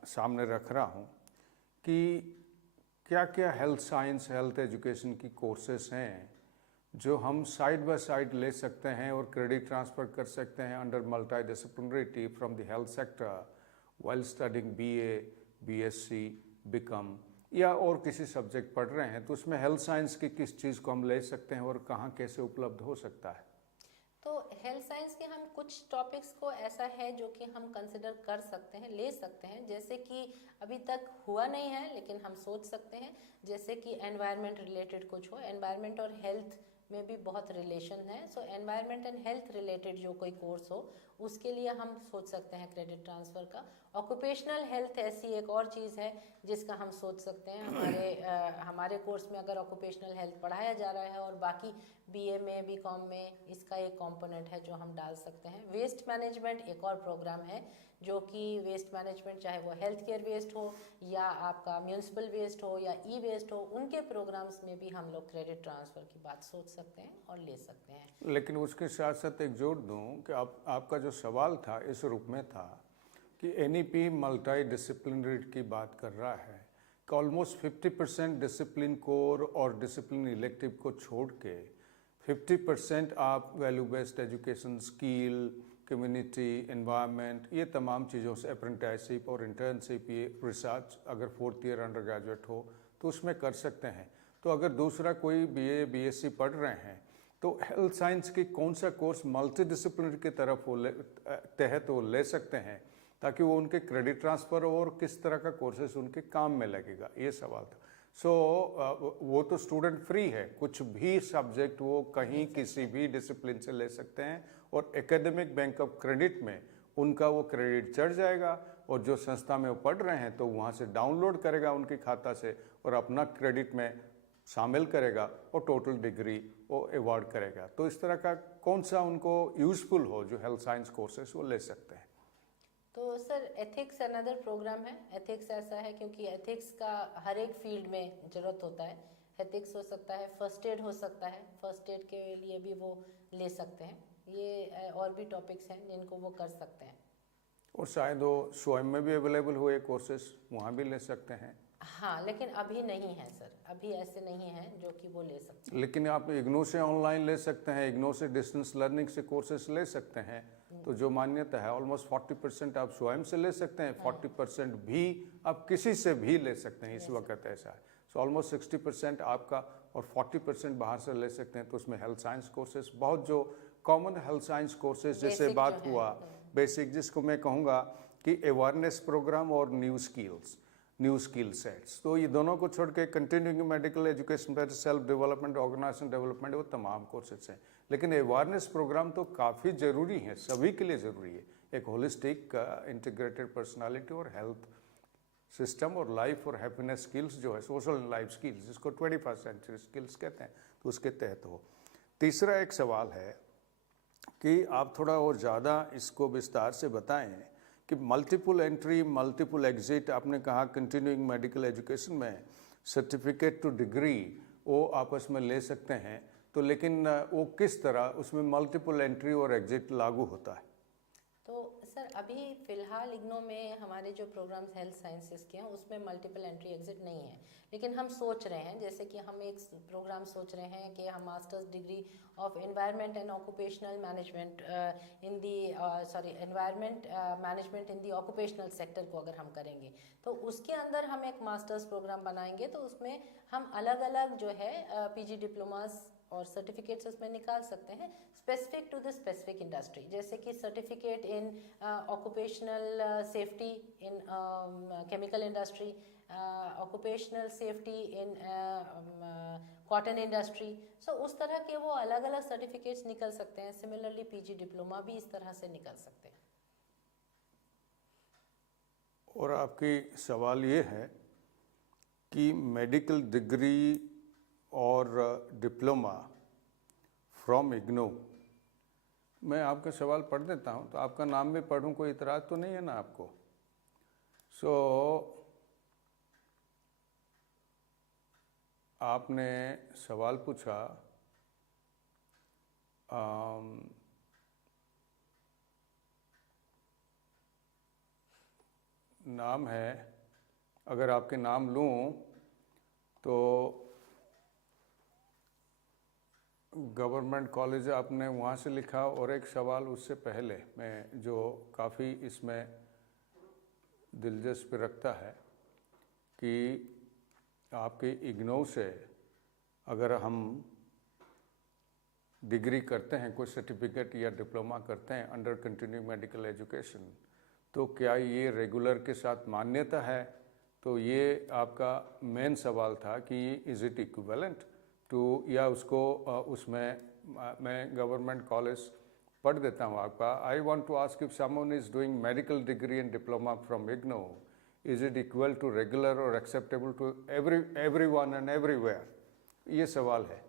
सामने रख रहा हूँ कि क्या क्या हेल्थ साइंस हेल्थ एजुकेशन की कोर्सेस हैं जो हम साइड बाय साइड ले सकते हैं और क्रेडिट ट्रांसफ़र कर सकते हैं under multi disciplinary from the health sector while studying BA, BSc, BCom या और किसी सब्जेक्ट पढ़ रहे हैं, तो उसमें हेल्थ साइंस की किस चीज़ को हम ले सकते हैं और कहाँ कैसे उपलब्ध हो सकता है? तो हेल्थ साइंस के हम कुछ टॉपिक्स को ऐसा है जो कि हम कंसिडर कर सकते हैं, ले सकते हैं, जैसे कि अभी तक हुआ नहीं है लेकिन हम सोच सकते हैं, जैसे कि एनवायरनमेंट रिलेटेड कुछ हो, एनवायरनमेंट और हेल्थ में भी बहुत रिलेशन है, सो एनवायरनमेंट एंड हेल्थ रिलेटेड जो कोई कोर्स हो उसके लिए हम सोच सकते हैं क्रेडिट ट्रांसफ़र का। ऑक्यूपेशनल हेल्थ ऐसी एक और चीज़ है जिसका हम सोच सकते हैं, हमारे कोर्स में अगर ऑक्यूपेशनल हेल्थ पढ़ाया जा रहा है और बाकी BA में BCom में इसका एक कंपोनेंट है जो हम डाल सकते हैं। वेस्ट मैनेजमेंट एक और प्रोग्राम है जो कि वेस्ट मैनेजमेंट चाहे वो हेल्थ केयर वेस्ट हो या आपका म्यूनिसिपल वेस्ट हो या वेस्ट हो, उनके प्रोग्राम्स में भी हम लोग क्रेडिट ट्रांसफ़र की बात सोच सकते हैं और ले सकते हैं। लेकिन उसके साथ साथ एक जोड़ दूं कि आपका जो सवाल था इस रूप में था कि NEP मल्टी डिसिप्लिनरी की बात कर रहा है कि ऑलमोस्ट 50% डिसिप्लिन कोर और डिसिप्लिन इलेक्टिव को छोड़ के 50% आप value based education, skill, community, environment, ये तमाम चीज़ों से अप्रेंटिसशिप और इंटर्नशिप, ये रिसर्च अगर 4th ईयर अंडर ग्रेजुएट हो तो उसमें कर सकते हैं। तो अगर दूसरा कोई BA, BSc पढ़ रहे हैं तो हेल्थ साइंस की कौन सा कोर्स मल्टी डिसिप्लिनरी की तरफ तहत वो ले सकते हैं ताकि वो उनके क्रेडिट ट्रांसफ़र और किस तरह का कोर्सेज उनके काम में लगेगा, ये सवाल था। वो तो स्टूडेंट फ्री है, कुछ भी सब्जेक्ट वो कहीं किसी भी डिसिप्लिन से ले सकते हैं और एकेडमिक बैंक ऑफ क्रेडिट में उनका वो क्रेडिट चढ़ जाएगा और जो संस्था में वो पढ़ रहे हैं तो वहाँ से डाउनलोड करेगा उनके खाता से और अपना क्रेडिट में शामिल करेगा और टोटल डिग्री वो अवार्ड करेगा। तो इस तरह का कौन सा उनको यूज़फुल हो जो हेल्थ साइंस कोर्सेस वो ले सकते हैं। तो सर एथिक्स अनदर प्रोग्राम है। एथिक्स ऐसा है क्योंकि एथिक्स का हर एक फील्ड में ज़रूरत होता है। एथिक्स हो सकता है, फर्स्ट एड हो सकता है, फर्स्ट एड के लिए भी वो ले सकते हैं। ये और भी टॉपिक्स हैं जिनको वो कर सकते हैं। और शायद वो स्वयं में भी अवेलेबल हुए कोर्सेस वहाँ भी ले सकते हैं। हाँ, लेकिन अभी नहीं है सर, अभी ऐसे नहीं है जो कि वो ले सकते हैं। लेकिन आप इग्नो से ऑनलाइन ले सकते हैं, इग्नो से डिस्टेंस लर्निंग से कोर्सेस ले सकते हैं। तो जो मान्यता है ऑलमोस्ट 40% आप स्वयं से ले सकते हैं, 40% भी आप किसी से भी ले सकते हैं। इस वक्त ऐसा है। सो ऑलमोस्ट 60% आपका और 40% बाहर से ले सकते हैं। तो उसमें हेल्थ साइंस कोर्सेज बहुत जो कॉमन हेल्थ साइंस कोर्सेज जैसे बात हुआ बेसिक, जिसको मैं कहूँगा कि अवेयरनेस प्रोग्राम और न्यू स्किल सेट्स, तो ये दोनों को छोड़ के continuing medical education, self development, organization development, वो तमाम कोर्सेज हैं। लेकिन अवेयरनेस प्रोग्राम तो काफ़ी ज़रूरी है, सभी के लिए ज़रूरी है। एक होलिस्टिक इंटीग्रेटेड पर्सनालिटी और हेल्थ सिस्टम और लाइफ और हैप्पीनेस स्किल्स जो है, सोशल एंड लाइफ स्किल्स, जिसको 21st सेंचुरी स्किल्स कहते हैं, तो उसके तहत हो। तीसरा एक सवाल है कि आप थोड़ा और ज़्यादा इसको विस्तार से बताएं कि मल्टीपल एंट्री मल्टीपल एग्जिट, आपने कहा कंटिन्यूइंग मेडिकल एजुकेशन में सर्टिफिकेट टू डिग्री वो आपस में ले सकते हैं, तो लेकिन वो किस तरह उसमें मल्टीपल एंट्री और एग्जिट लागू होता है? तो सर अभी फ़िलहाल इग्नो में हमारे जो प्रोग्राम्स हेल्थ साइंसेस के हैं उसमें मल्टीपल एंट्री एग्जिट नहीं है, लेकिन हम सोच रहे हैं, जैसे कि हम एक प्रोग्राम सोच रहे हैं कि हम masters degree of environment and occupational management in the environment management in the occupational sector को अगर हम करेंगे तो उसके अंदर हम एक मास्टर्स प्रोग्राम बनाएंगे। तो उसमें हम अलग अलग जो है PG डिप्लोमास और सर्टिफिकेट्स उसमें निकाल सकते हैं specific to the specific industry, जैसे कि certificate in occupational safety in chemical industry, occupational safety in cotton industry. So उस तरह के वो अलग अलग सर्टिफिकेट्स निकल सकते हैं। सिमिलरली PG डिप्लोमा भी इस तरह से निकल सकते हैं। और आपकी सवाल ये है कि मेडिकल डिग्री और डिप्लोमा फ्रॉम इग्नो, मैं आपका सवाल पढ़ देता हूँ तो आपका नाम भी पढ़ूँ, कोई इतराज़ तो नहीं है ना आपको? आपने सवाल पूछा नाम है, अगर आपके नाम लूँ तो गवर्नमेंट कॉलेज आपने वहाँ से लिखा, और एक सवाल उससे पहले मैं जो काफ़ी इसमें दिलचस्पी रखता है कि आपके इग्नो से अगर हम डिग्री करते हैं, कोई सर्टिफिकेट या डिप्लोमा करते हैं अंडर कंटिन्यूइंग मेडिकल एजुकेशन, तो क्या ये रेगुलर के साथ मान्यता है? तो ये आपका मेन सवाल था कि इज़ इट इक्विवेलेंट टू, या उसको उसमें मैं गवर्नमेंट कॉलेज पढ़ देता हूँ आपका। I want to ask if someone is doing medical degree and diploma from IGNOU, is it equal to regular और acceptable to everyone and everywhere? ये सवाल है।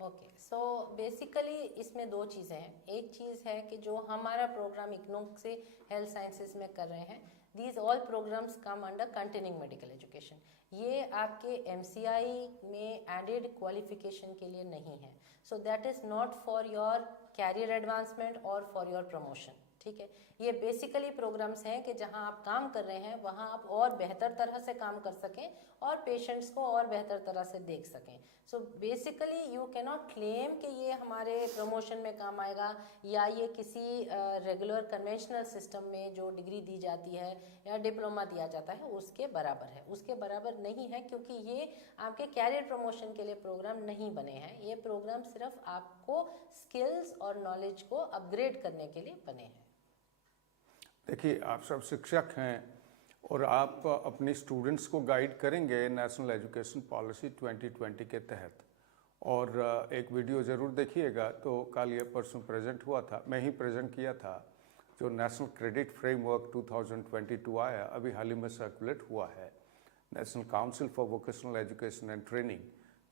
ओके, सो बेसिकली इसमें दो चीज़ें हैं। एक चीज़ है कि जो हमारा प्रोग्राम इग्नू से हेल्थ साइंसेज में कर रहे हैं, these all programmes come under continuing medical education. ये आपके एमसीआई में एडेड क्वालिफिकेशन के लिए नहीं है। So that is not for your career advancement और फॉर योर प्रमोशन, ठीक है। ये बेसिकली प्रोग्राम्स हैं कि जहां आप काम कर रहे हैं वहां आप और बेहतर तरह से काम कर सकें और पेशेंट्स को और बेहतर तरह से देख सकें। So basically you can not claim कि ये हमारे प्रमोशन में काम आएगा या ये किसी रेगुलर कन्वेंशनल सिस्टम में जो डिग्री दी जाती है या डिप्लोमा दिया जाता है उसके बराबर है। उसके बराबर नहीं है, क्योंकि ये आपके कैरियर प्रमोशन के लिए प्रोग्राम नहीं बने हैं। ये प्रोग्राम सिर्फ आपको स्किल्स और नॉलेज को अपग्रेड करने के लिए बने हैं। देखिए, आप सब शिक्षक हैं और आप अपने स्टूडेंट्स को गाइड करेंगे नेशनल एजुकेशन पॉलिसी 2020 के तहत, और एक वीडियो ज़रूर देखिएगा। तो कल या परसों प्रेजेंट हुआ था, मैं ही प्रेजेंट किया था, जो नेशनल क्रेडिट फ्रेमवर्क 2022 आया, अभी हाल ही में सर्कुलेट हुआ है। National council for vocational education and training,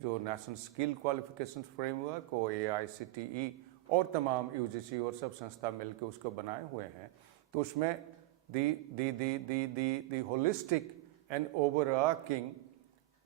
जो नेशनल स्किल क्वालिफिकेशन फ्रेमवर्क और AICTE और तमाम UGC और सब संस्था मिलकर उसको बनाए हुए हैं। तो उसमें दी होलिस्टिक एंड ओवरआर्किंग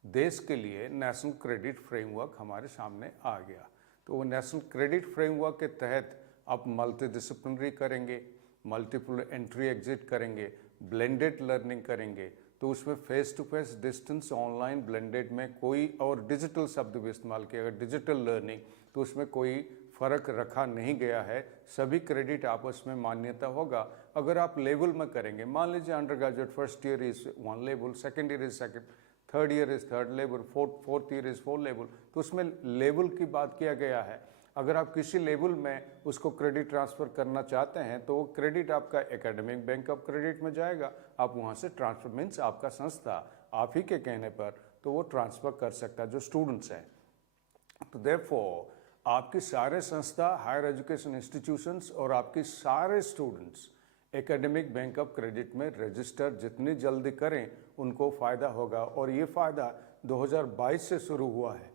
देश के लिए नेशनल क्रेडिट फ्रेमवर्क हमारे सामने आ गया। तो वो नेशनल क्रेडिट फ्रेमवर्क के तहत आप मल्टी डिसिप्लिनरी करेंगे, मल्टीपल एंट्री एग्जिट करेंगे, ब्लेंडेड लर्निंग करेंगे। तो उसमें face to face, distance, online, blended में कोई, और डिजिटल शब्द भी इस्तेमाल किया गया, डिजिटल लर्निंग, तो उसमें कोई फ़र्क रखा नहीं गया है। सभी क्रेडिट आपस में मान्यता होगा। अगर आप लेवल में करेंगे, मान लीजिए under graduate first year is one level, second year is second, third year is third level, fourth year is fourth level, तो उसमें लेवल की बात किया गया है। अगर आप किसी लेवल में उसको क्रेडिट ट्रांसफ़र करना चाहते हैं तो वो क्रेडिट आपका एकेडमिक बैंक ऑफ क्रेडिट में जाएगा। आप वहाँ से ट्रांसफ़र, मीन्स आपका संस्था आप ही के कहने पर तो वो ट्रांसफ़र कर सकता है जो स्टूडेंट्स हैं। तो देयरफॉर आपकी सारे संस्था, हायर एजुकेशन इंस्टीट्यूशंस और आपकी सारे students academic bank of credit में रजिस्टर जितनी जल्दी करें उनको फ़ायदा होगा। और ये फ़ायदा 2022 से शुरू हुआ है।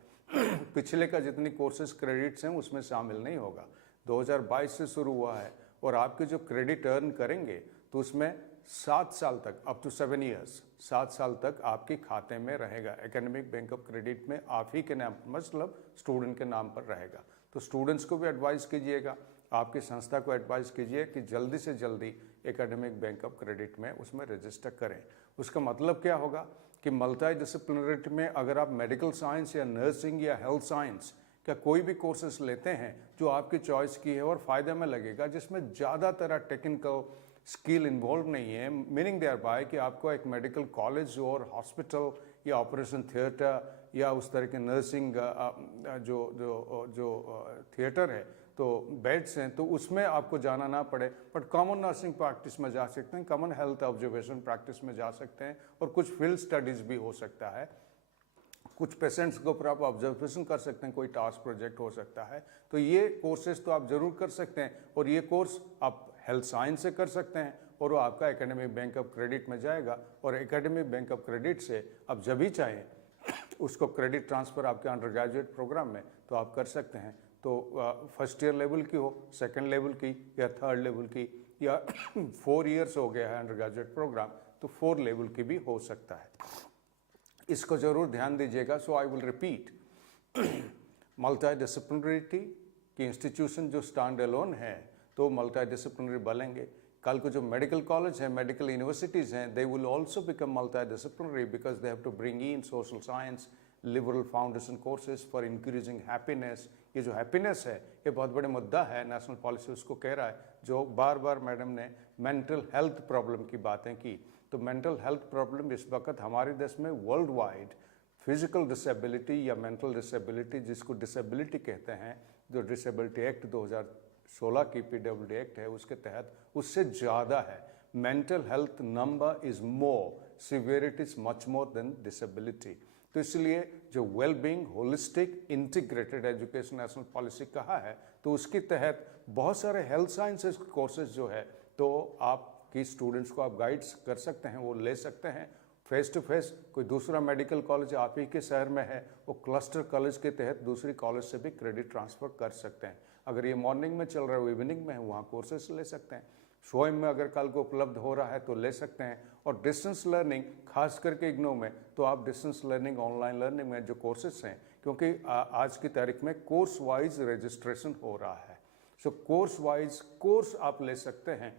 पिछले का जितनी कोर्सेज क्रेडिट्स हैं उसमें शामिल नहीं होगा, 2022 से शुरू हुआ है। और आपके जो क्रेडिट अर्न करेंगे तो उसमें 7 साल तक, अप टू 7 ईयर्स, 7 साल तक आपके खाते में रहेगा। एकेडमिक बैंक ऑफ क्रेडिट में आप ही के नाम, मतलब स्टूडेंट के नाम पर रहेगा। तो स्टूडेंट्स को भी एडवाइस कीजिएगा, आपकी संस्था को एडवाइस कीजिए कि जल्दी से जल्दी एकेडमिक बैंक ऑफ क्रेडिट में उसमें रजिस्टर करें। उसका मतलब क्या होगा कि मल्टी डिसिप्लिनरी में अगर आप मेडिकल साइंस या नर्सिंग या हेल्थ साइंस का कोई भी कोर्सेस लेते हैं जो आपकी चॉइस की है और फ़ायदे में लगेगा, जिसमें ज़्यादातर टेक्निकल स्किल इन्वॉल्व नहीं है, मीनिंग देयर बाय कि आपको एक मेडिकल कॉलेज और हॉस्पिटल या ऑपरेशन थिएटर या उस तरह के नर्सिंग जो थिएटर है, तो बेड्स हैं, तो उसमें आपको जाना ना पड़े, बट कॉमन नर्सिंग प्रैक्टिस में जा सकते हैं, कॉमन हेल्थ ऑब्जर्वेशन प्रैक्टिस में जा सकते हैं, और कुछ फील्ड स्टडीज़ भी हो सकता है। कुछ पेशेंट्स के ऊपर आप ऑब्जर्वेशन कर सकते हैं, कोई टास्क प्रोजेक्ट हो सकता है। तो ये कोर्सेज तो आप ज़रूर कर सकते हैं, और ये कोर्स आप हेल्थ साइंस से कर सकते हैं और वो आपका एकेडमिक बैंक ऑफ क्रेडिट में जाएगा। और एकेडमिक बैंक ऑफ क्रेडिट से आप जब भी चाहें उसको क्रेडिट ट्रांसफ़र आपके अंडर ग्रेजुएट प्रोग्राम में तो आप कर सकते हैं। तो फर्स्ट ईयर लेवल की हो, सेकेंड लेवल की या थर्ड लेवल की, या 4 ईयर्स हो गया है अंडर ग्रेजुएट प्रोग्राम तो 4 लेवल की भी हो सकता है। इसको ज़रूर ध्यान दीजिएगा। सो आई विल रिपीट, मल्टी डिसिप्लिनरिटी की इंस्टीट्यूशन जो स्टैंड अलोन है तो मल्टी डिसिप्लिनरी बनेंगे। कल को जो मेडिकल कॉलेज हैं, मेडिकल यूनिवर्सिटीज़ हैं, they will also become multidisciplinary because they have to bring in social science, liberal foundation courses for increasing happiness. ये जो हैप्पीनेस है ये बहुत बड़ा मुद्दा है, नेशनल पॉलिसी उसको कह रहा है। जो बार बार मैडम ने मेंटल हेल्थ प्रॉब्लम की बातें की, तो मेंटल हेल्थ प्रॉब्लम इस वक्त हमारे देश में वर्ल्ड वाइड फिजिकल डिसेबिलिटी या मेंटल डिसेबिलिटी, जिसको डिसेबिलिटी कहते हैं, जो डिसेबिलिटी एक्ट 2016 की पीडब्ल्यूडी एक्ट है उसके तहत उससे ज़्यादा है। Mental health number is more, severity is much more than disability. तो इसलिए जो wellbeing holistic integrated education national policy कहा है, तो उसके तहत बहुत सारे हेल्थ साइंसेज कोर्सेज जो है, तो आपकी स्टूडेंट्स को आप गाइड्स कर सकते हैं, वो ले सकते हैं फेस टू फेस। कोई दूसरा मेडिकल कॉलेज आप ही के शहर में है, वो क्लस्टर कॉलेज के तहत दूसरी कॉलेज से भी क्रेडिट ट्रांसफ़र कर सकते हैं। अगर ये मॉर्निंग में चल रहा है, वो इवनिंग में है, वहाँ कोर्सेज ले सकते हैं। स्वयं में अगर कल को उपलब्ध हो रहा है तो ले सकते हैं। और डिस्टेंस लर्निंग खास करके इग्नो में, तो आप डिस्टेंस लर्निंग, ऑनलाइन लर्निंग में जो कोर्सेज हैं, क्योंकि आज की तारीख में कोर्स वाइज रजिस्ट्रेशन हो रहा है, सो कोर्स वाइज कोर्स आप ले सकते हैं।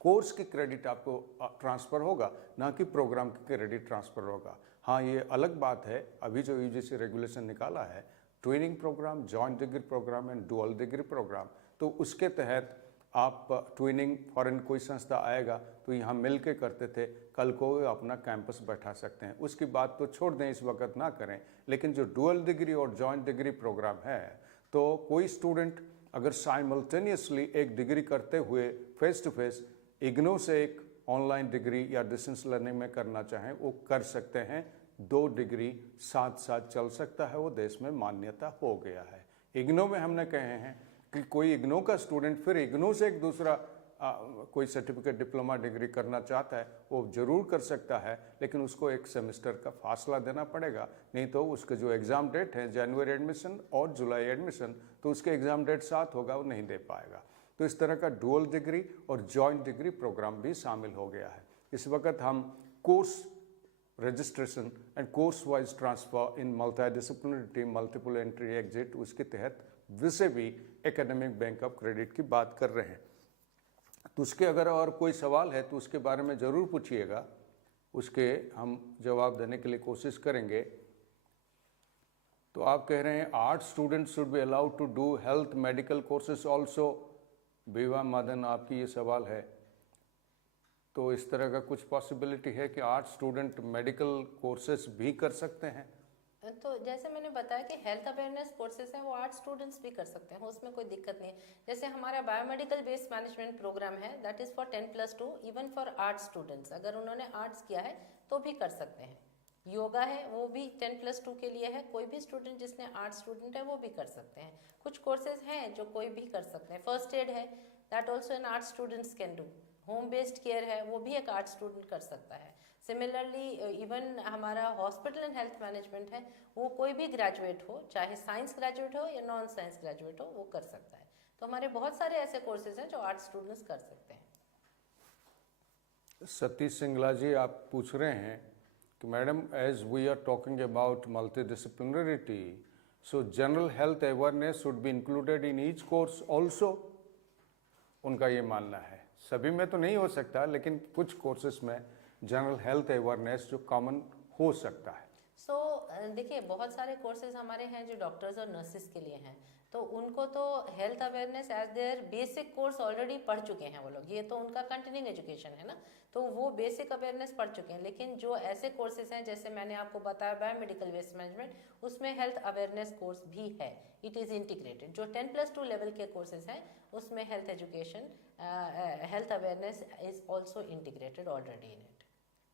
कोर्स की क्रेडिट आपको ट्रांसफ़र होगा, ना कि प्रोग्राम की क्रेडिट ट्रांसफ़र होगा। हाँ, ये अलग बात है, अभी जो यूजीसी रेगुलेशन निकाला है, training program, joint degree program and dual degree program, तो उसके तहत आप ट्विनिंग फॉरेन कोई संस्था आएगा तो यहाँ मिल के करते थे, कल को अपना कैंपस बैठा सकते हैं। उसकी बात तो छोड़ दें, इस वक्त ना करें। लेकिन जो डुअल डिग्री और जॉइंट डिग्री प्रोग्राम है, तो कोई स्टूडेंट अगर साइमल्टेनियसली एक डिग्री करते हुए फेस टू फेस इग्नो से एक ऑनलाइन डिग्री या डिस्टेंस लर्निंग में करना चाहें, वो कर सकते हैं। 2 डिग्री साथ साथ चल सकता है, वो देश में मान्यता हो गया है। इग्नो में हमने कहे हैं कि कोई इग्नो का स्टूडेंट फिर इग्नो से एक दूसरा कोई सर्टिफिकेट डिप्लोमा डिग्री करना चाहता है, वो ज़रूर कर सकता है, लेकिन उसको एक सेमेस्टर का फासला देना पड़ेगा। नहीं तो उसके जो एग्ज़ाम डेट है, जनवरी एडमिशन और जुलाई एडमिशन, तो उसके एग्ज़ाम डेट साथ होगा, वो नहीं दे पाएगा। तो इस तरह का डुअल डिग्री और जॉइंट डिग्री प्रोग्राम भी शामिल हो गया है। इस वक्त हम course registration and course wise transfer in multi disciplinary multiple entry exit, उसके तहत वैसे भी एकेडमिक बैंक ऑफ क्रेडिट की बात कर रहे हैं। तो उसके अगर और कोई सवाल है तो उसके बारे में ज़रूर पूछिएगा, उसके हम जवाब देने के लिए कोशिश करेंगे। तो आप कह रहे हैं art students should be allowed to do health medical courses also. विवा मदन, आपकी ये सवाल है, तो इस तरह का कुछ पॉसिबिलिटी है कि आर्ट स्टूडेंट मेडिकल कोर्सेज भी कर सकते हैं? तो जैसे मैंने बताया कि हेल्थ अवेयरनेस कोर्सेज हैं, वो आर्ट स्टूडेंट्स भी कर सकते हैं, उसमें कोई दिक्कत नहीं है। जैसे हमारा बायोमेडिकल बेस्ड मैनेजमेंट प्रोग्राम है, that is for 10+2, even for art students. अगर उन्होंने आर्ट्स किया है तो भी कर सकते हैं। योगा है, वो भी 10+2 के लिए है, कोई भी स्टूडेंट जिसने आर्ट स्टूडेंट है वो भी कर सकते हैं। कुछ कोर्सेज हैं जो कोई भी कर सकते हैं। फर्स्ट एड है, that also an art students can do. Home based care है, वो भी एक आर्ट स्टूडेंट कर सकता है। सिमिलरली इवन हमारा हॉस्पिटल एंड हेल्थ मैनेजमेंट है, वो कोई भी ग्रेजुएट हो, चाहे साइंस ग्रेजुएट हो या नॉन साइंस ग्रेजुएट हो, वो कर सकता है। तो हमारे बहुत सारे ऐसे कोर्सेज हैं जो आर्ट स्टूडेंट्स कर सकते हैं। सतीश सिंगला जी, आप पूछ रहे हैं कि madam, as we are talking about multi disciplinarity, so general health awareness should be included in each course also. उनका ये मानना है, सभी में तो नहीं हो सकता, लेकिन कुछ कोर्सेज में जनरल हेल्थ अवेयरनेस जो कॉमन हो सकता है। देखिए, बहुत सारे कोर्सेज हमारे हैं जो डॉक्टर्स और नर्सेज के लिए हैं, तो उनको तो health awareness as their basic course already पढ़ चुके हैं वो लोग, ये तो उनका कंटिन्यूइंग एजुकेशन है ना, तो वो बेसिक अवेयरनेस पढ़ चुके हैं। लेकिन जो ऐसे कोर्सेज हैं, जैसे मैंने आपको बताया बायोमेडिकल वेस्ट मैनेजमेंट, उसमें हेल्थ अवेयरनेस कोर्स भी है, इट इज़ इंटीग्रेटेड। जो 10+2 लेवल के कोर्सेज हैं उसमें health education, health awareness is also integrated already in it.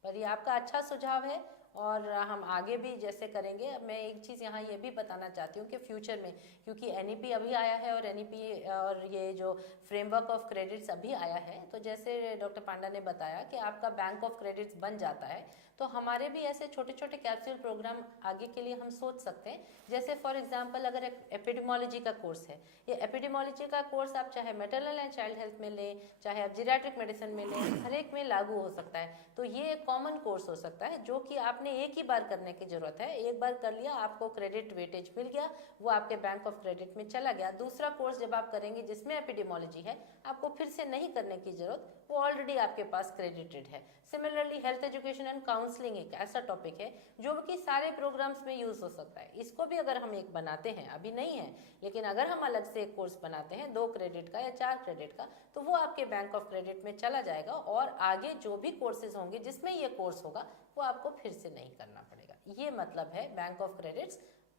पर ये आपका अच्छा सुझाव है और हम आगे भी जैसे करेंगे। मैं एक चीज़ यहाँ ये भी बताना चाहती हूँ कि फ्यूचर में, क्योंकि NEP अभी आया है और NEP और ये जो फ्रेमवर्क ऑफ क्रेडिट्स अभी आया है, तो जैसे डॉक्टर पांडा ने बताया कि आपका बैंक ऑफ क्रेडिट्स बन जाता है, तो हमारे भी ऐसे छोटे छोटे कैप्सूल प्रोग्राम आगे के लिए हम सोच सकते हैं। जैसे फॉर एग्जांपल अगर एपिडेमोलॉजी का कोर्स है, ये एपिडेमोलॉजी का कोर्स आप चाहे मैटरनल एंड चाइल्ड हेल्थ में लें, चाहे आप जीरियाट्रिक मेडिसिन में लें, हर एक में लागू हो सकता है। तो ये एक कॉमन कोर्स हो सकता है जो कि आपने एक ही बार करने की जरूरत है। एक बार कर लिया, आपको क्रेडिट वेटेज मिल गया, वो आपके बैंक ऑफ क्रेडिट में चला गया। दूसरा कोर्स जब आप करेंगे जिसमें एपिडेमोलॉजी है, आपको फिर से नहीं करने की जरूरत, वो ऑलरेडी आपके पास क्रेडिटेड है। Similarly health education and counselling एक ऐसा टॉपिक है जो कि सारे प्रोग्राम्स में यूज हो सकता है। इसको भी अगर हम एक बनाते हैं, अभी नहीं है लेकिन अगर हम अलग से एक कोर्स बनाते हैं 2 क्रेडिट का या 4 क्रेडिट का, तो वो आपके बैंक ऑफ क्रेडिट में चला जाएगा और आगे जो भी कोर्सेज होंगे जिसमें ये कोर्स होगा वो आपको फिर से नहीं करना पड़ेगा। ये मतलब है बैंक ऑफ क्रेडिट्स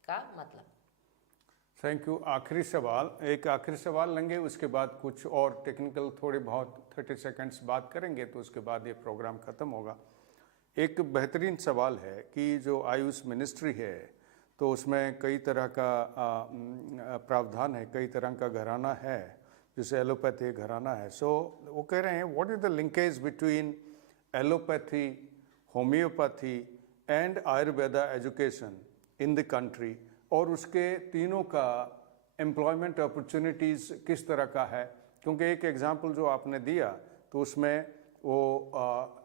का मतलब। Thank you. आखिरी सवाल, एक आखिरी सवाल लेंगे, उसके बाद कुछ और टेक्निकल थोड़ी बहुत 30 सेकंड्स बात करेंगे, तो उसके बाद ये प्रोग्राम ख़त्म होगा। एक बेहतरीन सवाल है कि जो आयुष मिनिस्ट्री है तो उसमें कई तरह का प्रावधान है, कई तरह का घराना है, जैसे एलोपैथी घराना है। सो वो कह रहे हैं what is the linkage between allopathy, homeopathy and Ayurveda education in the country, और उसके तीनों का एम्प्लॉयमेंट अपॉर्चुनिटीज़ किस तरह का है। क्योंकि एक एग्जांपल जो आपने दिया तो उसमें वो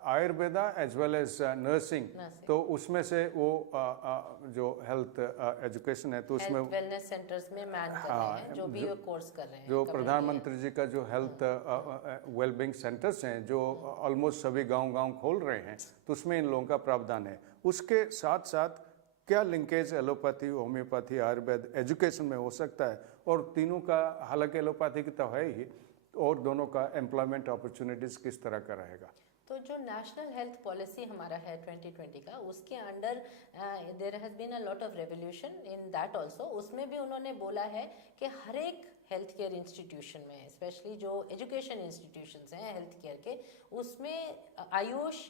Ayurveda as well as nursing, तो उसमें से वो जो हेल्थ एजुकेशन है तो उसमें वेलनेस सेंटर्स में मैन कर रहे हैं, जो भी वो कोर्स कर रहे हैं, जो प्रधानमंत्री जी का जो हेल्थ वेलबींग सेंटर्स हैं जो ऑलमोस्ट सभी गांव खोल रहे हैं, तो उसमें इन लोगों का प्रावधान है। उसके साथ साथ क्या linkage allopathy, homeopathy, Ayurveda education में हो सकता है, और तीनों का, हालांकि एलोपैथी की तो है ही, और दोनों का एम्प्लॉयमेंट अपॉर्चुनिटीज़ किस तरह का रहेगा। तो जो नेशनल हेल्थ पॉलिसी हमारा है 2020 का, उसके under there has been a lot of revolution in that also. उसमें भी उन्होंने बोला है कि हर एक हेल्थ केयर इंस्टीट्यूशन में, स्पेशली जो एजुकेशन इंस्टीट्यूशंस हैं हेल्थ केयर के, उसमें AYUSH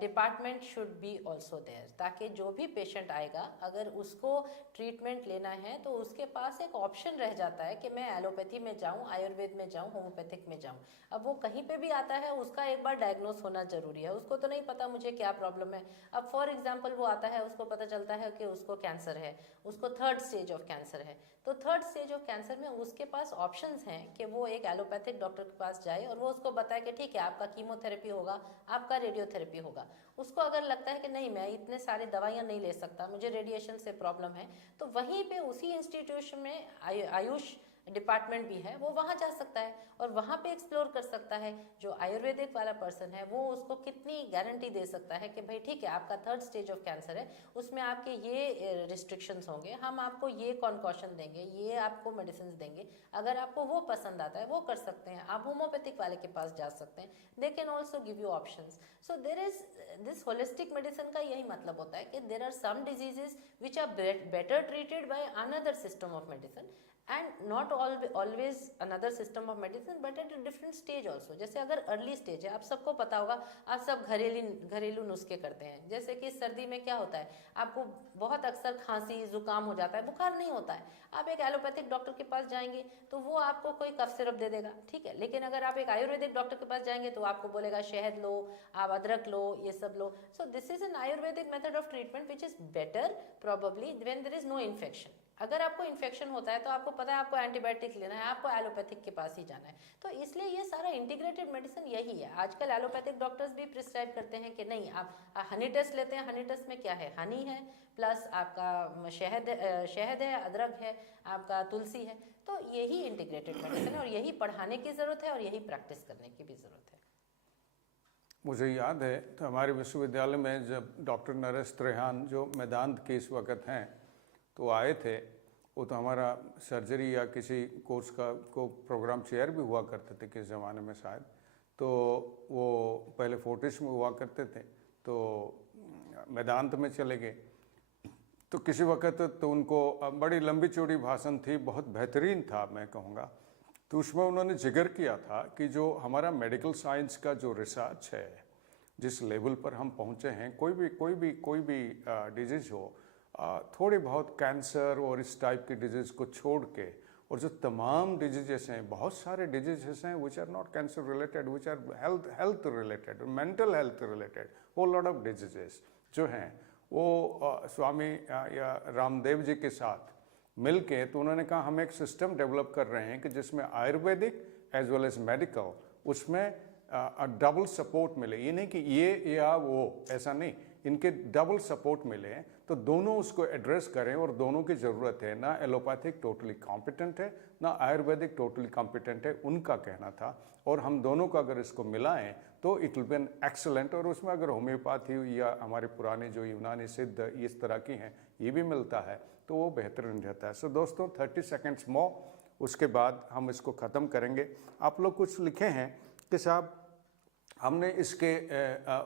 department should be also there, ताकि जो भी पेशेंट आएगा अगर उसको ट्रीटमेंट लेना है तो उसके पास एक ऑप्शन रह जाता है कि मैं एलोपैथी में जाऊं, आयुर्वेद में जाऊं, होम्योपैथिक में जाऊं। अब वो कहीं पे भी आता है, उसका एक बार डायग्नोस होना जरूरी है। उसको तो नहीं पता मुझे क्या प्रॉब्लम है। अब फॉर एग्जांपल वो आता है, उसको पता चलता है कि उसको कैंसर है, उसको 3rd स्टेज ऑफ कैंसर है, तो 3rd स्टेज ऑफ कैंसर में उसके पास ऑप्शंस हैं कि वो एक एलोपैथिक डॉक्टर के पास जाए और वो उसको बताए कि ठीक है आपका कीमोथेरेपी होगा, आपका रेडियोथेरेपी होगा। उसको अगर लगता है कि नहीं मैं इतने सारे दवाइयाँ नहीं ले सकता, मुझे रेडिएशन से प्रॉब्लम है, तो वहीं पे उसी इंस्टीट्यूशन में आयुष डिपार्टमेंट भी है, वो वहाँ जा सकता है और वहाँ पे एक्सप्लोर कर सकता है। जो आयुर्वेदिक वाला पर्सन है वो उसको कितनी गारंटी दे सकता है कि भाई ठीक है आपका 3rd स्टेज ऑफ कैंसर है, उसमें आपके ये रिस्ट्रिक्शंस होंगे, हम आपको ये कॉन्कॉशन देंगे, ये आपको मेडिसिन देंगे, अगर आपको वो पसंद आता है वो कर सकते हैं। आप होम्योपैथिक वाले के पास जा सकते हैं, they can also give you options. So there is this holistic medicine का यही मतलब होता है कि there are some diseases which are better treated by another system of medicine and not always another system of medicine but at a different stage also। जैसे अगर early stage है, आप सबको पता होगा, आप सब घरेलू नुस्खे करते हैं। जैसे कि सर्दी में क्या होता है, आपको बहुत अक्सर खांसी जुकाम हो जाता है, बुखार नहीं होता है, आप एक एलोपैथिक डॉक्टर के पास जाएंगे तो वो आपको कोई कफ सिरप दे देगा, ठीक है। लेकिन अगर आप एक आयुर्वेदिक डॉक्टर के पास जाएंगे तो आपको बोलेगा शहद लो, आप अदरक लो, ये सब लो। So this is an Ayurvedic method of treatment which is better probably when there is no infection. अगर आपको इन्फेक्शन होता है तो आपको पता है आपको एंटीबायोटिक लेना है, आपको एलोपैथिक के पास ही जाना है। तो इसलिए ये सारा इंटीग्रेटेड मेडिसिन यही है। आजकल एलोपैथिक डॉक्टर्स भी प्रिस्क्राइब करते हैं कि नहीं आप हनी टेस्ट लेते हैं, हनी टेस्ट में क्या है, हनी है प्लस आपका शहद है, अदरक है, आपका तुलसी है। तो यही इंटीग्रेटेड मेडिसिन है और यही पढ़ाने की ज़रूरत है और यही प्रैक्टिस करने की भी ज़रूरत है। मुझे याद है तो हमारे विश्वविद्यालय में जब डॉक्टर नरेश त्रेहान जो मैदान के इस वक्त हैं तो आए थे, वो तो हमारा सर्जरी या किसी कोर्स का को प्रोग्राम चेयर भी हुआ करते थे किस ज़माने में शायद, तो वो पहले फोर्टिस में हुआ करते थे, तो मैदांत में चले गए। तो किसी वक्त तो उनको बड़ी लंबी चौड़ी भाषण थी, बहुत बेहतरीन था मैं कहूँगा। तो उसमें उन्होंने जिक्र किया था कि जो हमारा मेडिकल साइंस का जो रिसर्च है, जिस लेवल पर हम पहुँचे हैं, कोई भी डिजीज़ हो, थोड़ी बहुत कैंसर और इस टाइप की डिजीज़ को छोड़ के, और जो तमाम डिजीजेस हैं, बहुत सारे डिजीजेस हैं which are not cancer related, which are health related, mental health related, whole lot of diseases जो हैं वो स्वामी या रामदेव जी के साथ मिल के तो उन्होंने कहा हम एक सिस्टम डेवलप कर रहे हैं कि जिसमें Ayurvedic as well as medical उसमें डबल सपोर्ट मिले। ये नहीं कि ये या वो, ऐसा नहीं, इनके डबल सपोर्ट मिले तो दोनों उसको एड्रेस करें और दोनों की ज़रूरत है। ना एलोपैथिक टोटली कॉम्पिटेंट है, ना आयुर्वेदिक टोटली कॉम्पिटेंट है, उनका कहना था। और हम दोनों का अगर इसको मिलाएं तो it will be an excellent. और उसमें अगर होम्योपैथी या हमारे पुराने जो यूनानी सिद्ध इस तरह की हैं ये भी मिलता है तो वो बेहतरीन रहता है। सो दोस्तों 30 सेकेंड्स मोर, उसके बाद हम इसको ख़त्म करेंगे। आप लोग कुछ लिखे हैं कि साहब हमने इसके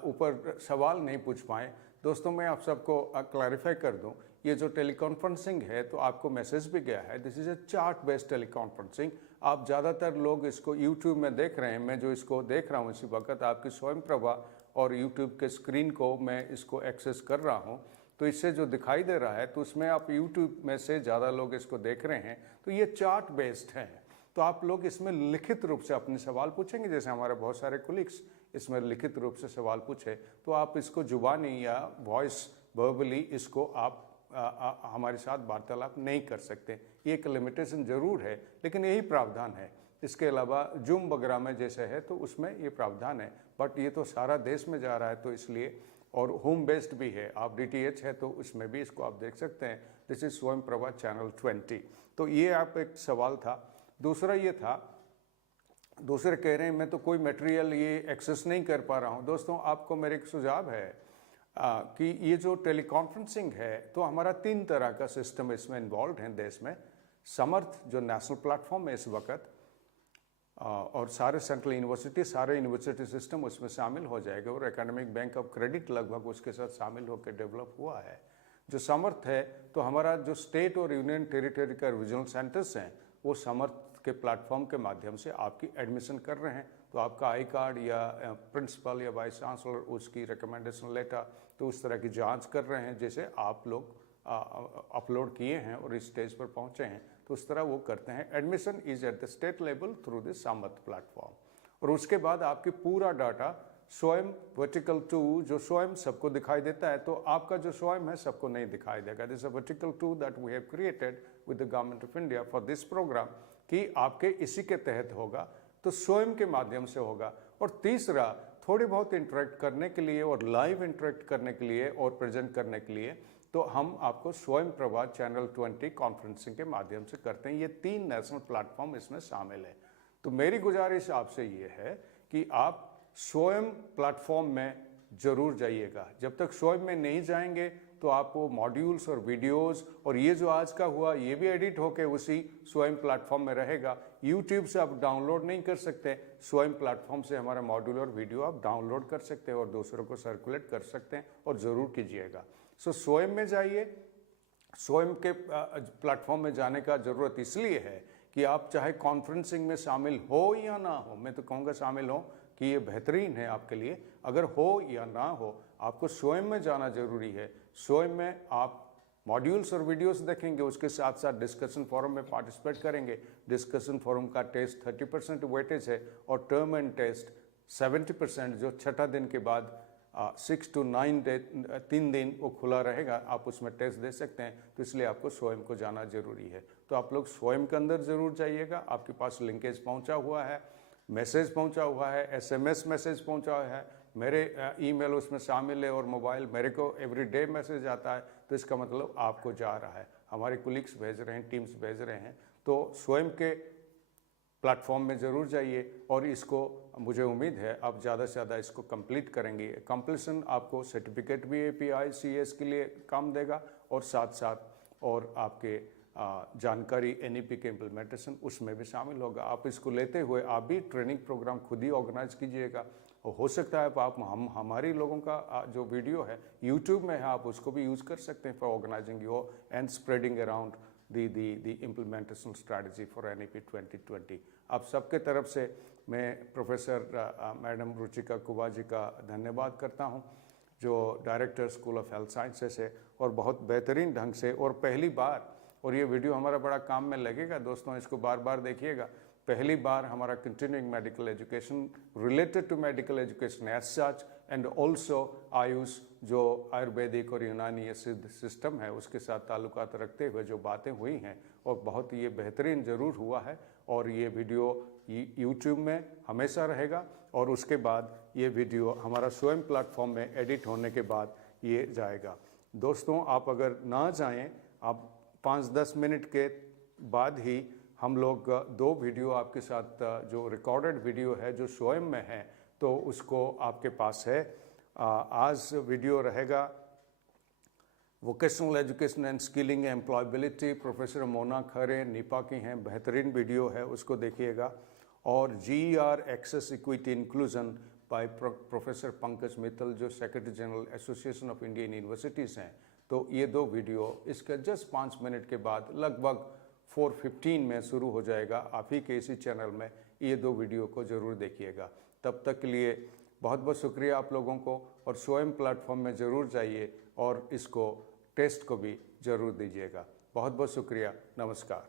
ऊपर सवाल नहीं पूछ पाए। दोस्तों मैं आप सबको क्लैरिफाई कर दूं, ये जो टेलीकॉन्फ्रेंसिंग है तो आपको मैसेज भी गया है, this is a chart based teleconferencing. आप ज़्यादातर लोग इसको यूट्यूब में देख रहे हैं, मैं जो इसको देख रहा हूँ इसी वक्त आपकी स्वयं प्रभा और यूट्यूब के स्क्रीन को मैं इसको एक्सेस कर रहा हूँ, तो इससे जो दिखाई दे रहा है तो उसमें आप यूट्यूब में से ज़्यादा लोग इसको देख रहे हैं। तो ये चार्ट बेस्ड है, तो आप लोग इसमें लिखित रूप से अपने सवाल पूछेंगे, जैसे हमारे बहुत सारे कोलिग्स इसमें लिखित रूप से सवाल पूछे तो आप इसको जुबानी या वॉइस वर्बली इसको आप हमारे साथ वार्तालाप नहीं कर सकते। ये एक लिमिटेशन ज़रूर है, लेकिन यही प्रावधान है। इसके अलावा जूम वगैरह में जैसे है तो उसमें ये प्रावधान है, बट ये तो सारा देश में जा रहा है तो इसलिए, और होम बेस्ड भी है, आप DTH है तो उसमें भी इसको आप देख सकते हैं। दिस इज स्वयं प्रभा चैनल 20। तो ये आप एक सवाल था। दूसरा ये था, दूसरे कह रहे हैं मैं तो कोई मटेरियल ये एक्सेस नहीं कर पा रहा हूँ। दोस्तों आपको मेरे एक सुझाव है कि ये जो टेलीकॉन्फ्रेंसिंग है तो हमारा 3 तरह का सिस्टम इसमें इन्वॉल्व है देश में। समर्थ जो नेशनल प्लेटफॉर्म है इस वक्त, और सारे सेंट्रल यूनिवर्सिटी, सारे यूनिवर्सिटी सिस्टम उसमें शामिल हो जाएगा, और एकेडमिक बैंक ऑफ क्रेडिट लगभग उसके साथ शामिल होकर डेवलप हुआ है। जो समर्थ है तो हमारा जो स्टेट और यूनियन टेरिटरी का रीजनल सेंटर्स हैं वो समर्थ के प्लेटफॉर्म के माध्यम से आपकी एडमिशन कर रहे हैं। तो आपका आई कार्ड या प्रिंसिपल या वाइस चांसलर उसकी रिकमेंडेशन लेटर तो उस तरह की जांच कर रहे हैं, जैसे आप लोग अपलोड किए हैं और इस स्टेज पर पहुंचे हैं तो उस तरह वो करते हैं। Admission is at the state level through this Samarth platform. और उसके बाद आपकी पूरा डाटा स्वयं वर्टिकल 2 जो स्वयं सबको दिखाई देता है, तो आपका जो स्वयं है सबको नहीं दिखाई देगा। This a vertical 2 that we have created with the government of India for this program, कि आपके इसी के तहत होगा तो स्वयं के माध्यम से होगा। और तीसरा, थोड़ी बहुत इंटरेक्ट करने के लिए और लाइव इंटरेक्ट करने के लिए और प्रेजेंट करने के लिए तो हम आपको स्वयं प्रभा चैनल 20 कॉन्फ्रेंसिंग के माध्यम से करते हैं। ये 3 नेशनल प्लेटफॉर्म इसमें शामिल है। तो मेरी गुजारिश आपसे ये है कि आप स्वयं प्लेटफॉर्म में जरूर जाइएगा। जब तक स्वयं में नहीं जाएंगे तो आपको मॉड्यूल्स और वीडियोस और ये जो आज का हुआ ये भी एडिट होके उसी स्वयं प्लेटफॉर्म में रहेगा। यूट्यूब से आप डाउनलोड नहीं कर सकते, स्वयं प्लेटफॉर्म से हमारा मॉड्यूल और वीडियो आप डाउनलोड कर सकते हैं और दूसरों को सर्कुलेट कर सकते हैं, और ज़रूर कीजिएगा। सो स्वयं में जाइए। स्वयं के प्लेटफॉर्म में जाने का ज़रूरत इसलिए है कि आप चाहे कॉन्फ्रेंसिंग में शामिल हो या ना हो, मैं तो कहूँगा शामिल हो कि ये बेहतरीन है आपके लिए। अगर हो या ना हो, आपको स्वयं में जाना जरूरी है। स्वयं में आप मॉड्यूल्स और वीडियोस देखेंगे, उसके साथ साथ डिस्कशन फोरम में पार्टिसिपेट करेंगे। डिस्कशन फोरम का टेस्ट 30% वेटेज है और टर्म एंड टेस्ट 70%, जो छठा दिन के बाद 6 to 9 डे 3 दिन वो खुला रहेगा, आप उसमें टेस्ट दे सकते हैं। तो इसलिए आपको स्वयं को जाना जरूरी है। तो आप लोग स्वयं के अंदर जरूर जाइएगा। आपके पास लिंकेज पहुंचा हुआ है, मैसेज पहुंचा हुआ है, SMS मैसेज पहुंचा हुआ है, मेरे ईमेल उसमें शामिल है और मोबाइल मेरे को एवरीडे मैसेज आता है। तो इसका मतलब आपको जा रहा है, हमारे कोलिग्स भेज रहे हैं, टीम्स भेज रहे हैं। तो स्वयं के प्लेटफॉर्म में ज़रूर जाइए और इसको मुझे उम्मीद है आप ज़्यादा से ज़्यादा इसको कंप्लीट करेंगे। कंप्लीशन आपको सर्टिफिकेट भी API CS के लिए काम देगा और साथ साथ और आपके जानकारी NEP के इम्प्लीमेंटेशन उसमें भी शामिल होगा। आप इसको लेते हुए आप भी ट्रेनिंग प्रोग्राम खुद ही ऑर्गेनाइज कीजिएगा। और हो सकता है आप हमारी लोगों का जो वीडियो है यूट्यूब में है, आप उसको भी यूज़ कर सकते हैं for organizing your and spreading around the implementation strategy for NEP 2020। आप सबके तरफ से मैं प्रोफेसर मैडम रुचिका कुबा जी का धन्यवाद करता हूं, जो director school of health sciences है, और बहुत बेहतरीन ढंग से और पहली बार, और ये वीडियो हमारा बड़ा काम में लगेगा दोस्तों, इसको बार बार देखिएगा। पहली बार हमारा continuing medical education related to medical education as such and also AYUSH जो आयुर्वेदिक और यूनानी सिद्ध सिस्टम है उसके साथ ताल्लुकात रखते हुए जो बातें हुई हैं और बहुत ये बेहतरीन ज़रूर हुआ है। और ये वीडियो यूट्यूब में हमेशा रहेगा और उसके बाद ये वीडियो हमारा स्वयं प्लेटफॉर्म में एडिट होने के बाद ये जाएगा। दोस्तों, आप अगर ना चाहें, आप 5-10 मिनट के बाद ही हम लोग 2 वीडियो आपके साथ जो रिकॉर्डेड वीडियो है जो स्वयं में है तो उसको आपके पास है। आज वीडियो रहेगा vocational education and skilling employability, professor Mona Khare NIEPA की हैं, बेहतरीन वीडियो है, उसको देखिएगा। और GER access equity inclusion by professor Pankaj Mittal जो secretary general association of Indian universities हैं। तो ये 2 वीडियो इसके जस्ट 5 मिनट के बाद लगभग 4:15 में शुरू हो जाएगा। आप ही के इसी चैनल में ये 2 वीडियो को ज़रूर देखिएगा। तब तक के लिए बहुत बहुत शुक्रिया आप लोगों को, और स्वयं प्लेटफॉर्म में ज़रूर जाइए और इसको टेस्ट को भी ज़रूर दीजिएगा। बहुत बहुत शुक्रिया। नमस्कार।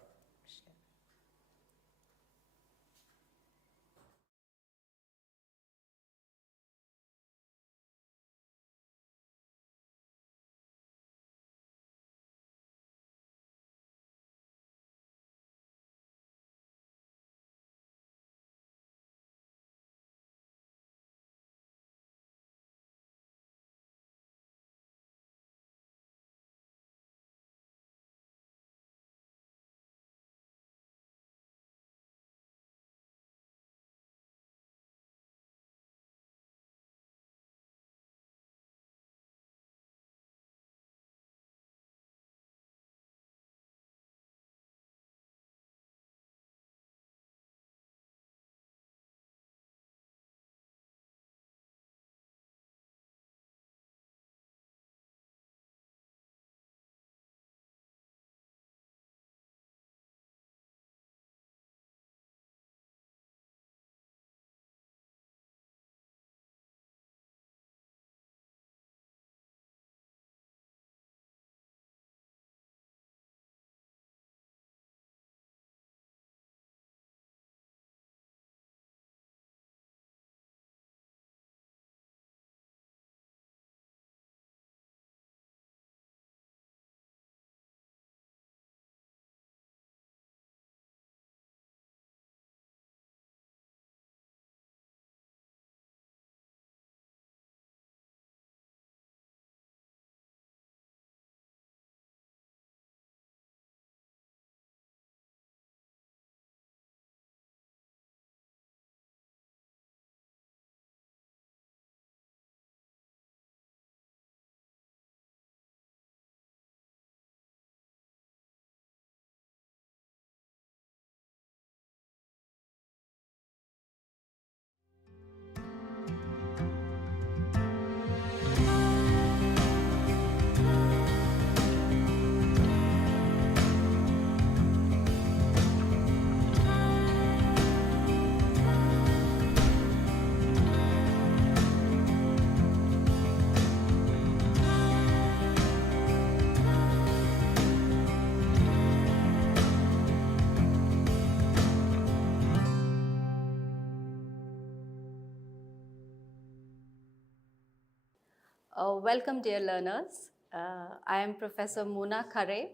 Welcome, dear learners. I am Professor Mona Khare,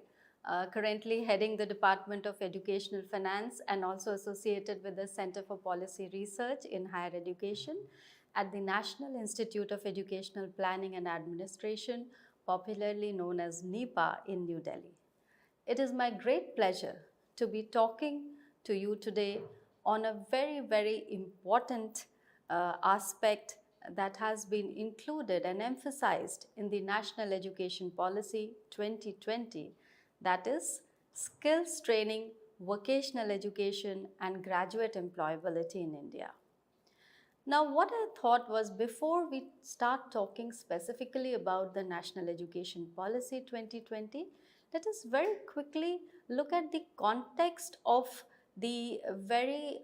currently heading the Department of Educational Finance and also associated with the Center for Policy Research in Higher Education at the National Institute of Educational Planning and Administration, popularly known as NEPA in New Delhi. It is my great pleasure to be talking to you today on a very, very important aspect that has been included and emphasized in the National Education Policy 2020, that is skills training, vocational education and graduate employability in India. Now, what I thought was, before we start talking specifically about the National Education Policy 2020, let us very quickly look at the context of the very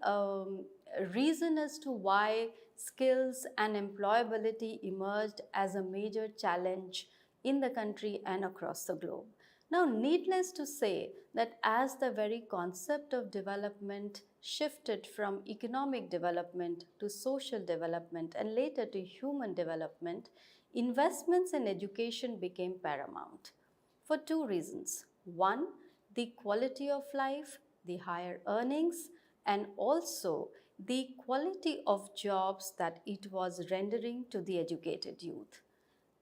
reason as to why skills and employability emerged as a major challenge in the country and across the globe. Now, needless to say that as the very concept of development shifted from economic development to social development and later to human development, investments in education became paramount for two reasons. One, the quality of life, the higher earnings, and also the quality of jobs that it was rendering to the educated youth.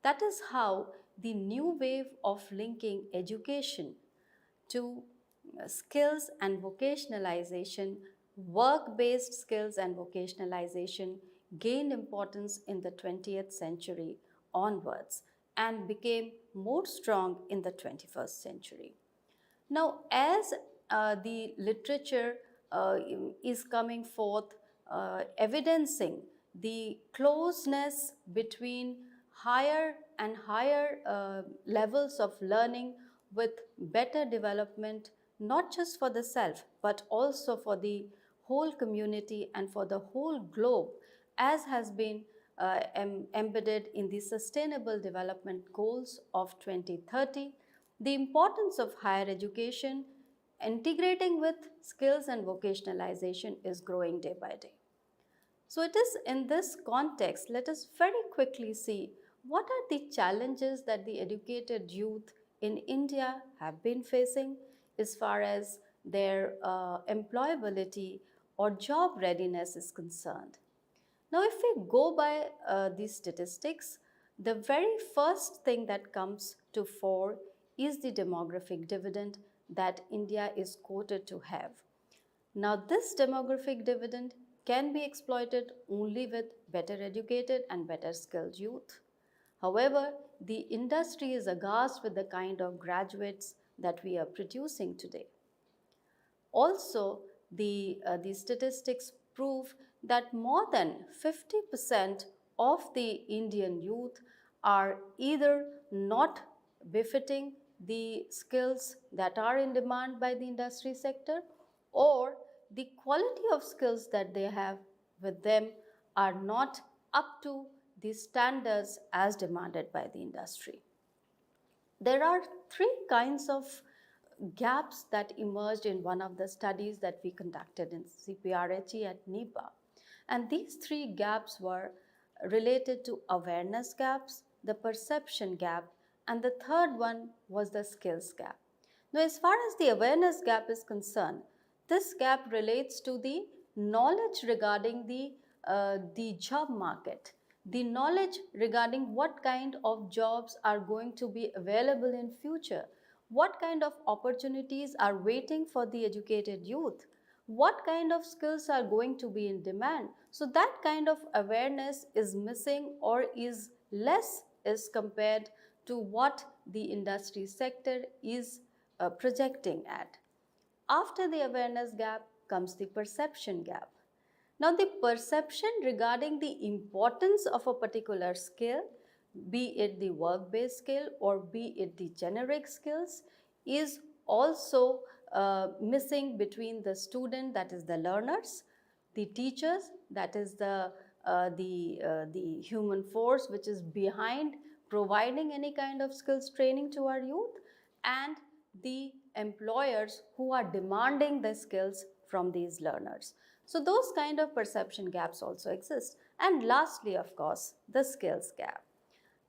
That is how the new wave of linking education to skills and vocationalization, work based skills and vocationalization gained importance in the 20th century onwards and became more strong in the 21st century. Now, as the literature is coming forth, evidencing the closeness between higher and higher levels of learning with better development, not just for the self, but also for the whole community and for the whole globe, as has been embedded in the Sustainable Development Goals of 2030. The importance of higher education integrating with skills and vocationalization is growing day by day. So it is in this context, let us very quickly see what are the challenges that the educated youth in India have been facing as far as their employability or job readiness is concerned. Now, if we go by these statistics, the very first thing that comes to fore is the demographic dividend that India is quoted to have. Now, this demographic dividend can be exploited only with better educated and better skilled youth. However, the industry is aghast with the kind of graduates that we are producing today. Also, the statistics prove that more than 50% of the Indian youth are either not befitting the skills that are in demand by the industry sector, or the quality of skills that they have with them are not up to the standards as demanded by the industry. There are three kinds of gaps that emerged in one of the studies that we conducted in CPRHE at NEPA. And these three gaps were related to awareness gaps, the perception gap, and the third one was the skills gap. Now, as far as the awareness gap is concerned, this gap relates to the knowledge regarding the job market, the knowledge regarding what kind of jobs are going to be available in future, what kind of opportunities are waiting for the educated youth, what kind of skills are going to be in demand. So that kind of awareness is missing or is less as compared to what the industry sector is projecting at. After the awareness gap comes the perception gap. Now, the perception regarding the importance of a particular skill, be it the work-based skill or be it the generic skills, is also missing between the student, that is the learners, the teachers, that is the human force which is behind providing any kind of skills training to our youth, and the employers who are demanding the skills from these learners. So those kind of perception gaps also exist. And lastly, of course, the skills gap.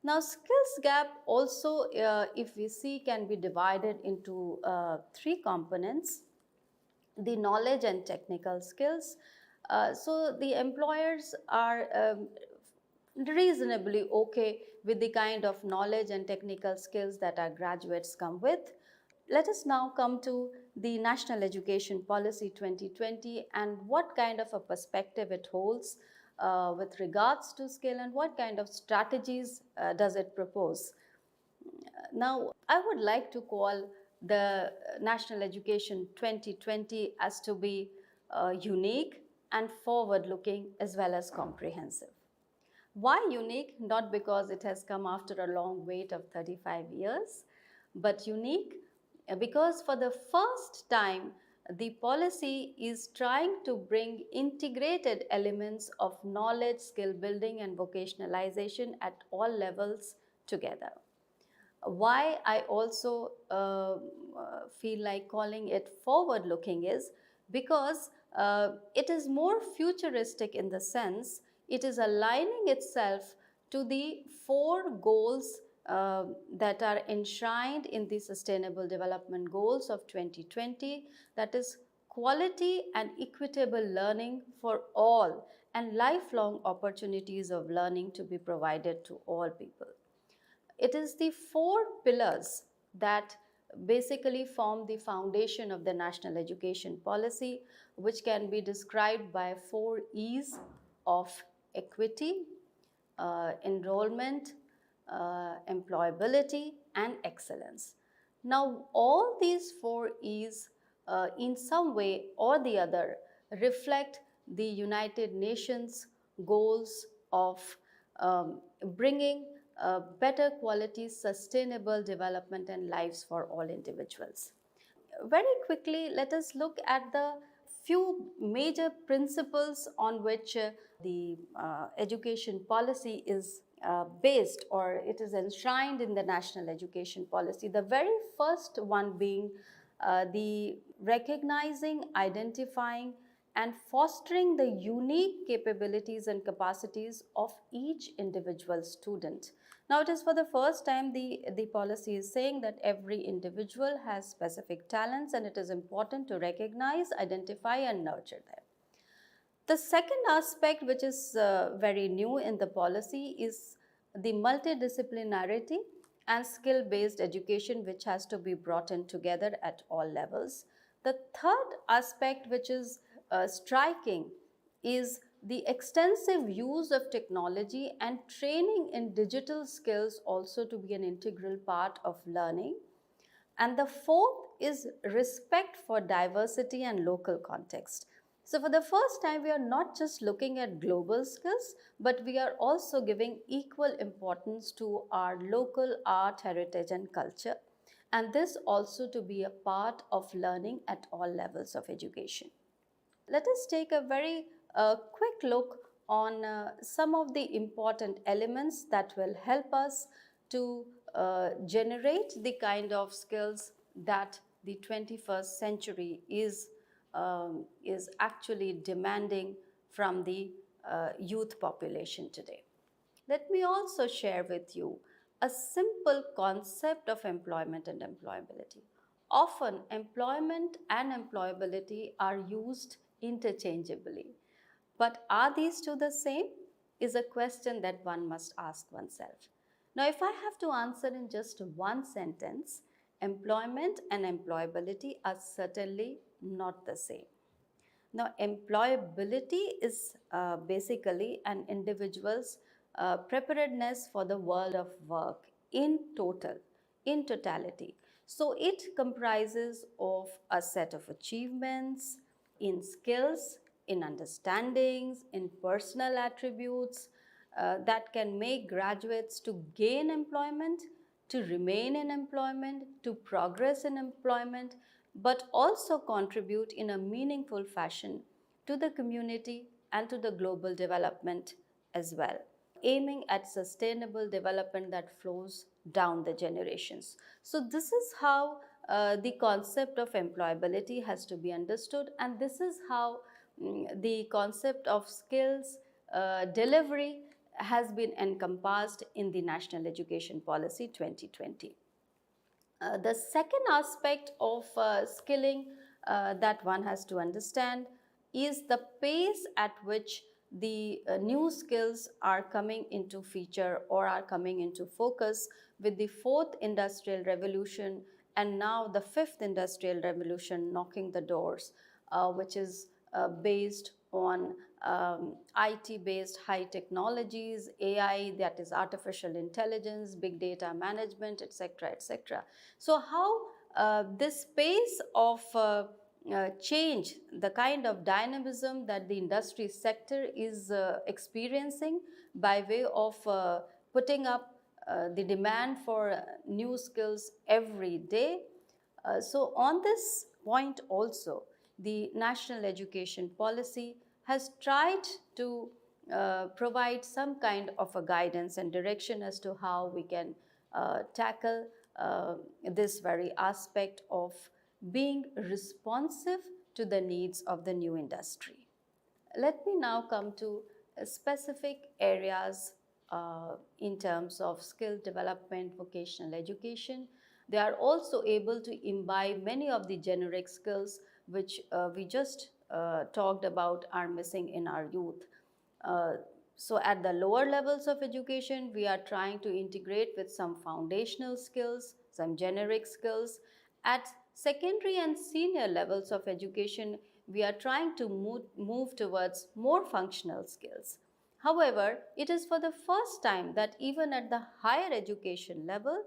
Now, skills gap also, if we see, can be divided into three components: the knowledge and technical skills. So the employers are reasonably okay with the kind of knowledge and technical skills that our graduates come with. Let us now come to the National Education Policy 2020 and what kind of a perspective it holds with regards to skill and what kind of strategies does it propose. Now, I would like to call the National Education 2020 as to be unique and forward-looking as well as comprehensive. Why unique? Not because it has come after a long wait of 35 years, but unique because for the first time, the policy is trying to bring integrated elements of knowledge, skill building, and vocationalization at all levels together. Why I also feel like calling it forward looking is because it is more futuristic in the sense it is aligning itself to the four goals that are enshrined in the Sustainable Development Goals of 2020, that is quality and equitable learning for all and lifelong opportunities of learning to be provided to all people. It is the four pillars that basically form the foundation of the national education policy, which can be described by four E's of equity, enrollment, employability, and excellence. Now, all these four E's, in some way or the other, reflect the United Nations goals of bringing better quality, sustainable development and lives for all individuals. Very quickly, let us look at the few major principles on which the education policy is based, or it is enshrined in the national education policy. The very first one being the recognizing, identifying, and fostering the unique capabilities and capacities of each individual student. Now, it is for the first time the policy is saying that every individual has specific talents and it is important to recognize, identify, and nurture them. The second aspect, which is very new in the policy, is the multidisciplinarity and skill-based education, which has to be brought in together at all levels. The third aspect, which is striking, is the extensive use of technology and training in digital skills also to be an integral part of learning. And the fourth is respect for diversity and local context. So for the first time, we are not just looking at global skills, but we are also giving equal importance to our local art, heritage, and culture. And this also to be a part of learning at all levels of education. Let us take a very quick look on some of the important elements that will help us to generate the kind of skills that the 21st century is actually demanding from the youth population today. Let me also share with you a simple concept of employment and employability. Often, employment and employability are used interchangeably. But are these two the same? Is a question that one must ask oneself. Now, if I have to answer in just one sentence, employment and employability are certainly not the same. Now, employability is basically an individual's preparedness for the world of work in totality. So, it comprises of a set of achievements in skills, in understandings, in personal attributes that can make graduates to gain employment, to remain in employment, to progress in employment, but also contribute in a meaningful fashion to the community and to the global development as well, aiming at sustainable development that flows down the generations. So this is how the concept of employability has to be understood, and this is how the concept of skills delivery has been encompassed in the National Education Policy 2020. The second aspect of skilling that one has to understand is the pace at which the new skills are coming into feature or are coming into focus with the fourth industrial revolution and now the fifth industrial revolution knocking the doors, which is based on IT-based high technologies, AI, that is artificial intelligence, big data management, etc., etc. So how this pace of change, the kind of dynamism that the industry sector is experiencing by way of putting up the demand for new skills every day. So on this point also, the National Education Policy has tried to provide some kind of a guidance and direction as to how we can tackle this very aspect of being responsive to the needs of the new industry. Let me now come to specific areas in terms of skill development, vocational education. They are also able to imbibe many of the generic skills which we just talked about are missing in our youth. So at the lower levels of education, we are trying to integrate with some foundational skills, some generic skills. At secondary and senior levels of education, we are trying to move towards more functional skills. However, it is for the first time that even at the higher education level,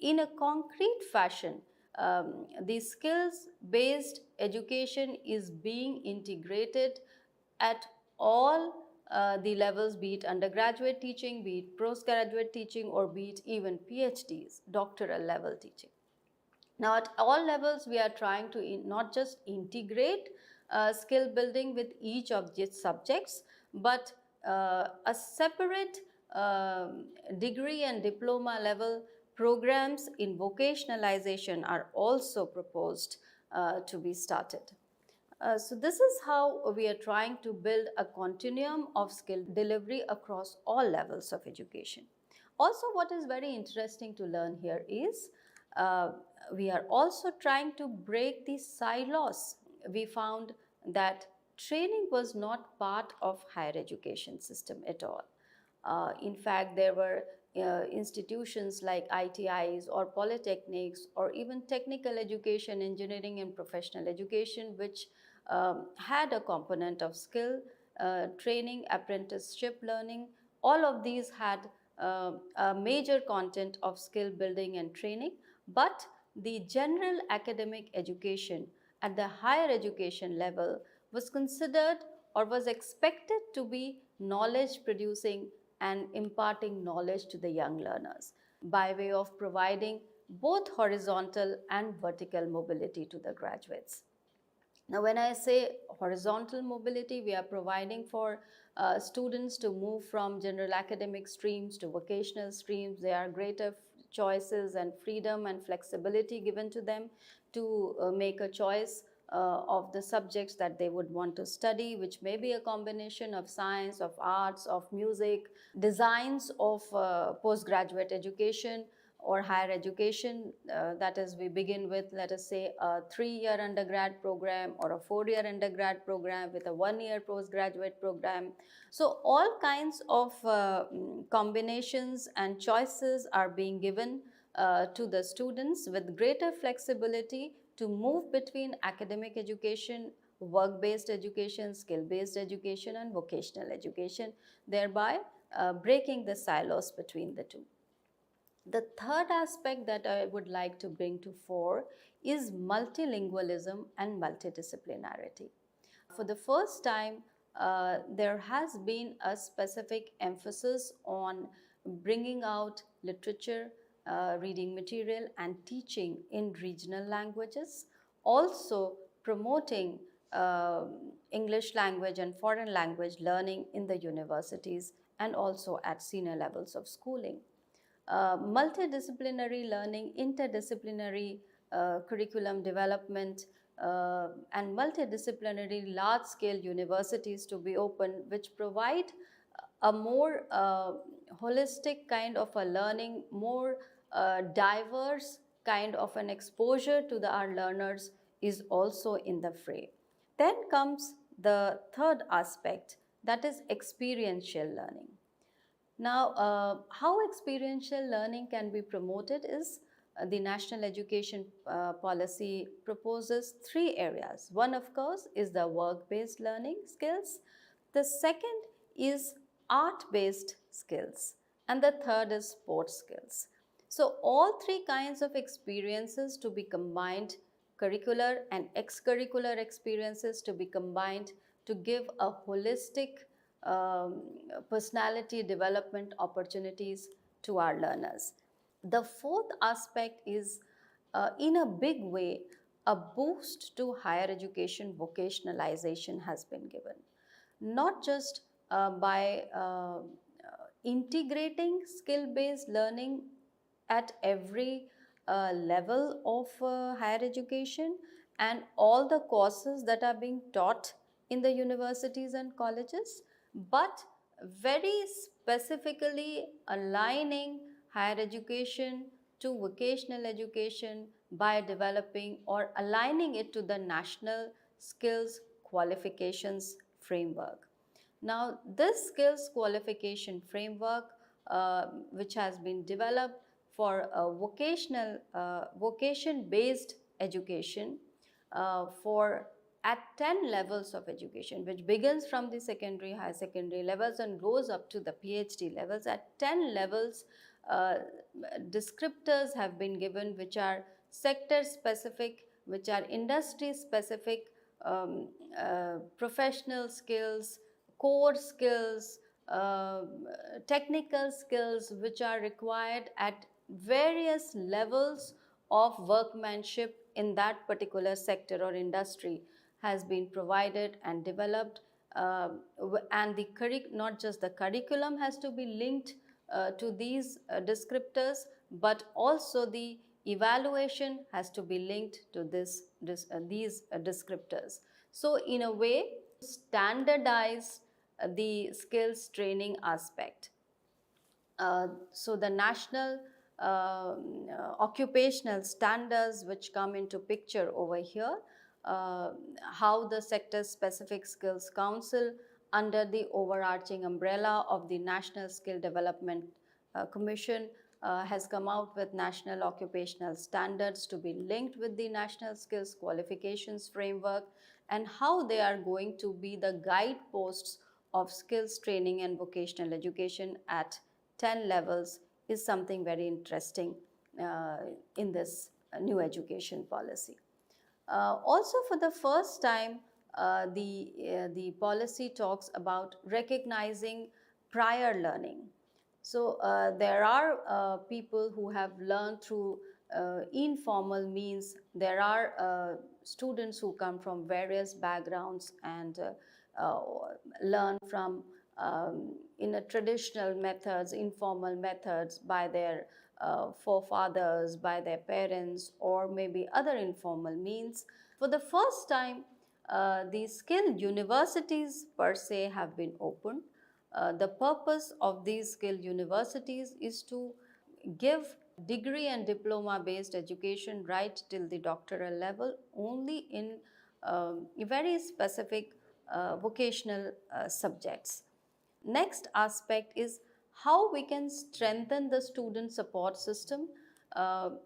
in a concrete fashion, the skills-based education is being integrated at all the levels, be it undergraduate teaching, be it postgraduate teaching, or be it even PhDs, doctoral level teaching. Now, at all levels, we are trying to not just integrate skill building with each of these subjects, but a separate degree and diploma level programs in vocationalization are also proposed to be started. So this is how we are trying to build a continuum of skill delivery across all levels of education. Also, what is very interesting to learn here is we are also trying to break the silos. We found that training was not part of higher education system at all. In fact, there were institutions like ITIs or polytechnics or even technical education, engineering and professional education, which had a component of skill training, apprenticeship learning. All of these had a major content of skill building and training, but the general academic education at the higher education level was considered or was expected to be knowledge producing and imparting knowledge to the young learners by way of providing both horizontal and vertical mobility to the graduates. Now, when I say horizontal mobility, we are providing for students to move from general academic streams to vocational streams. There are greater choices and freedom and flexibility given to them to make a choice of the subjects that they would want to study, which may be a combination of science, of arts, of music, designs of postgraduate education or higher education. That is, we begin with, let us say, a 3-year undergrad program or a 4-year undergrad program with a 1-year postgraduate program. So all kinds of combinations and choices are being given to the students with greater flexibility to move between academic education, work-based education, skill-based education, and vocational education, thereby breaking the silos between the two. The third aspect that I would like to bring to fore is multilingualism and multidisciplinarity. For the first time, there has been a specific emphasis on bringing out literature, reading material, and teaching in regional languages, also promoting English language and foreign language learning in the universities and also at senior levels of schooling. Multidisciplinary learning, interdisciplinary curriculum development, and multidisciplinary large-scale universities to be opened, which provide a more holistic kind of a learning, more diverse kind of an exposure to our learners is also in the fray. Then comes the third aspect, that is experiential learning. Now, how experiential learning can be promoted is the National Education Policy proposes 3 areas. One, of course, is the work-based learning skills. The second is art-based skills. And the third is sports skills. So, all 3 kinds of experiences to be combined, curricular and extracurricular experiences to be combined to give a holistic personality development opportunities to our learners. The fourth aspect is, in a big way, a boost to higher education vocationalization has been given. Not just by integrating skill-based learning at every level of higher education and all the courses that are being taught in the universities and colleges, but very specifically aligning higher education to vocational education by developing or aligning it to the national skills qualifications framework. Now, this skills qualification framework, which has been developed for a vocation-based education for at 10 levels of education, which begins from the secondary, high secondary levels and goes up to the PhD levels. At 10 levels, descriptors have been given which are sector specific, which are industry specific, professional skills, core skills, technical skills which are required at various levels of workmanship in that particular sector or industry has been provided and developed, and the not just the curriculum has to be linked to these descriptors, but also the evaluation has to be linked to these descriptors. So in a way, standardize the skills training aspect. So the national occupational standards which come into picture over here, how the sector specific skills council under the overarching umbrella of the National Skill Development Commission has come out with national occupational standards to be linked with the national skills qualifications framework, and how they are going to be the guideposts of skills training and vocational education at 10 levels is something very interesting in this new education policy. Also, for the first time, the policy talks about recognizing prior learning. So there are people who have learned through informal means. There are students who come from various backgrounds and learn from in a traditional methods, informal methods by their forefathers, by their parents, or maybe other informal means. For the first time, the skilled universities per se have been opened. The purpose of these skilled universities is to give degree and diploma based education right till the doctoral level only in very specific vocational subjects. Next aspect is how we can strengthen the student support system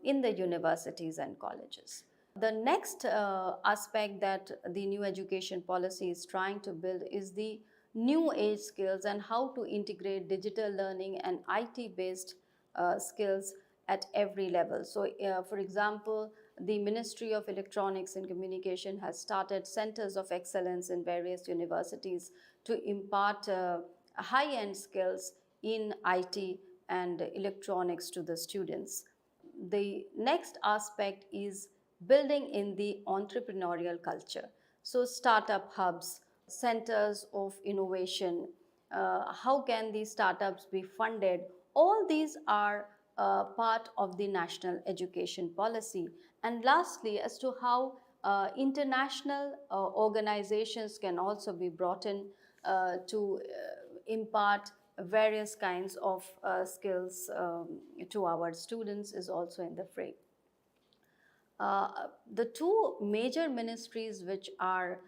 in the universities and colleges. The next aspect that the new education policy is trying to build is the new age skills and how to integrate digital learning and IT based skills at every level. So, for example, the Ministry of Electronics and Communication has started centers of excellence in various universities to impart high-end skills in IT and electronics to the students. The next aspect is building in the entrepreneurial culture. So startup hubs, centers of innovation, how can these startups be funded? All these are part of the national education policy. And lastly, as to how international organizations can also be brought in to impart various kinds of skills to our students is also in the fray. The two major ministries which are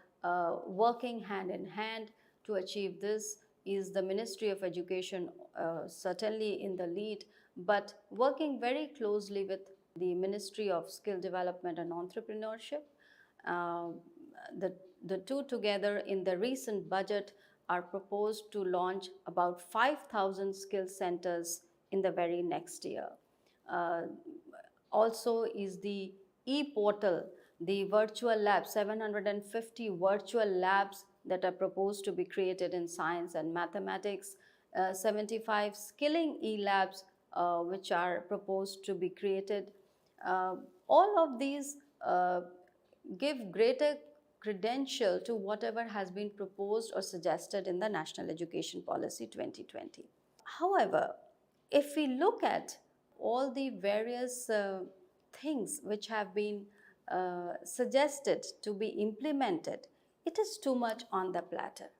working hand in hand to achieve this is the Ministry of Education, certainly in the lead, but working very closely with the Ministry of Skill Development and Entrepreneurship. The two together in the recent budget are proposed to launch about 5,000 skill centers in the very next year. Also is the e-portal, the virtual lab, 750 virtual labs that are proposed to be created in science and mathematics, 75 skilling e-labs which are proposed to be created. All of these give greater credential to whatever has been proposed or suggested in the National Education Policy 2020. However, if we look at all the various things which have been suggested to be implemented, it is too much on the platter.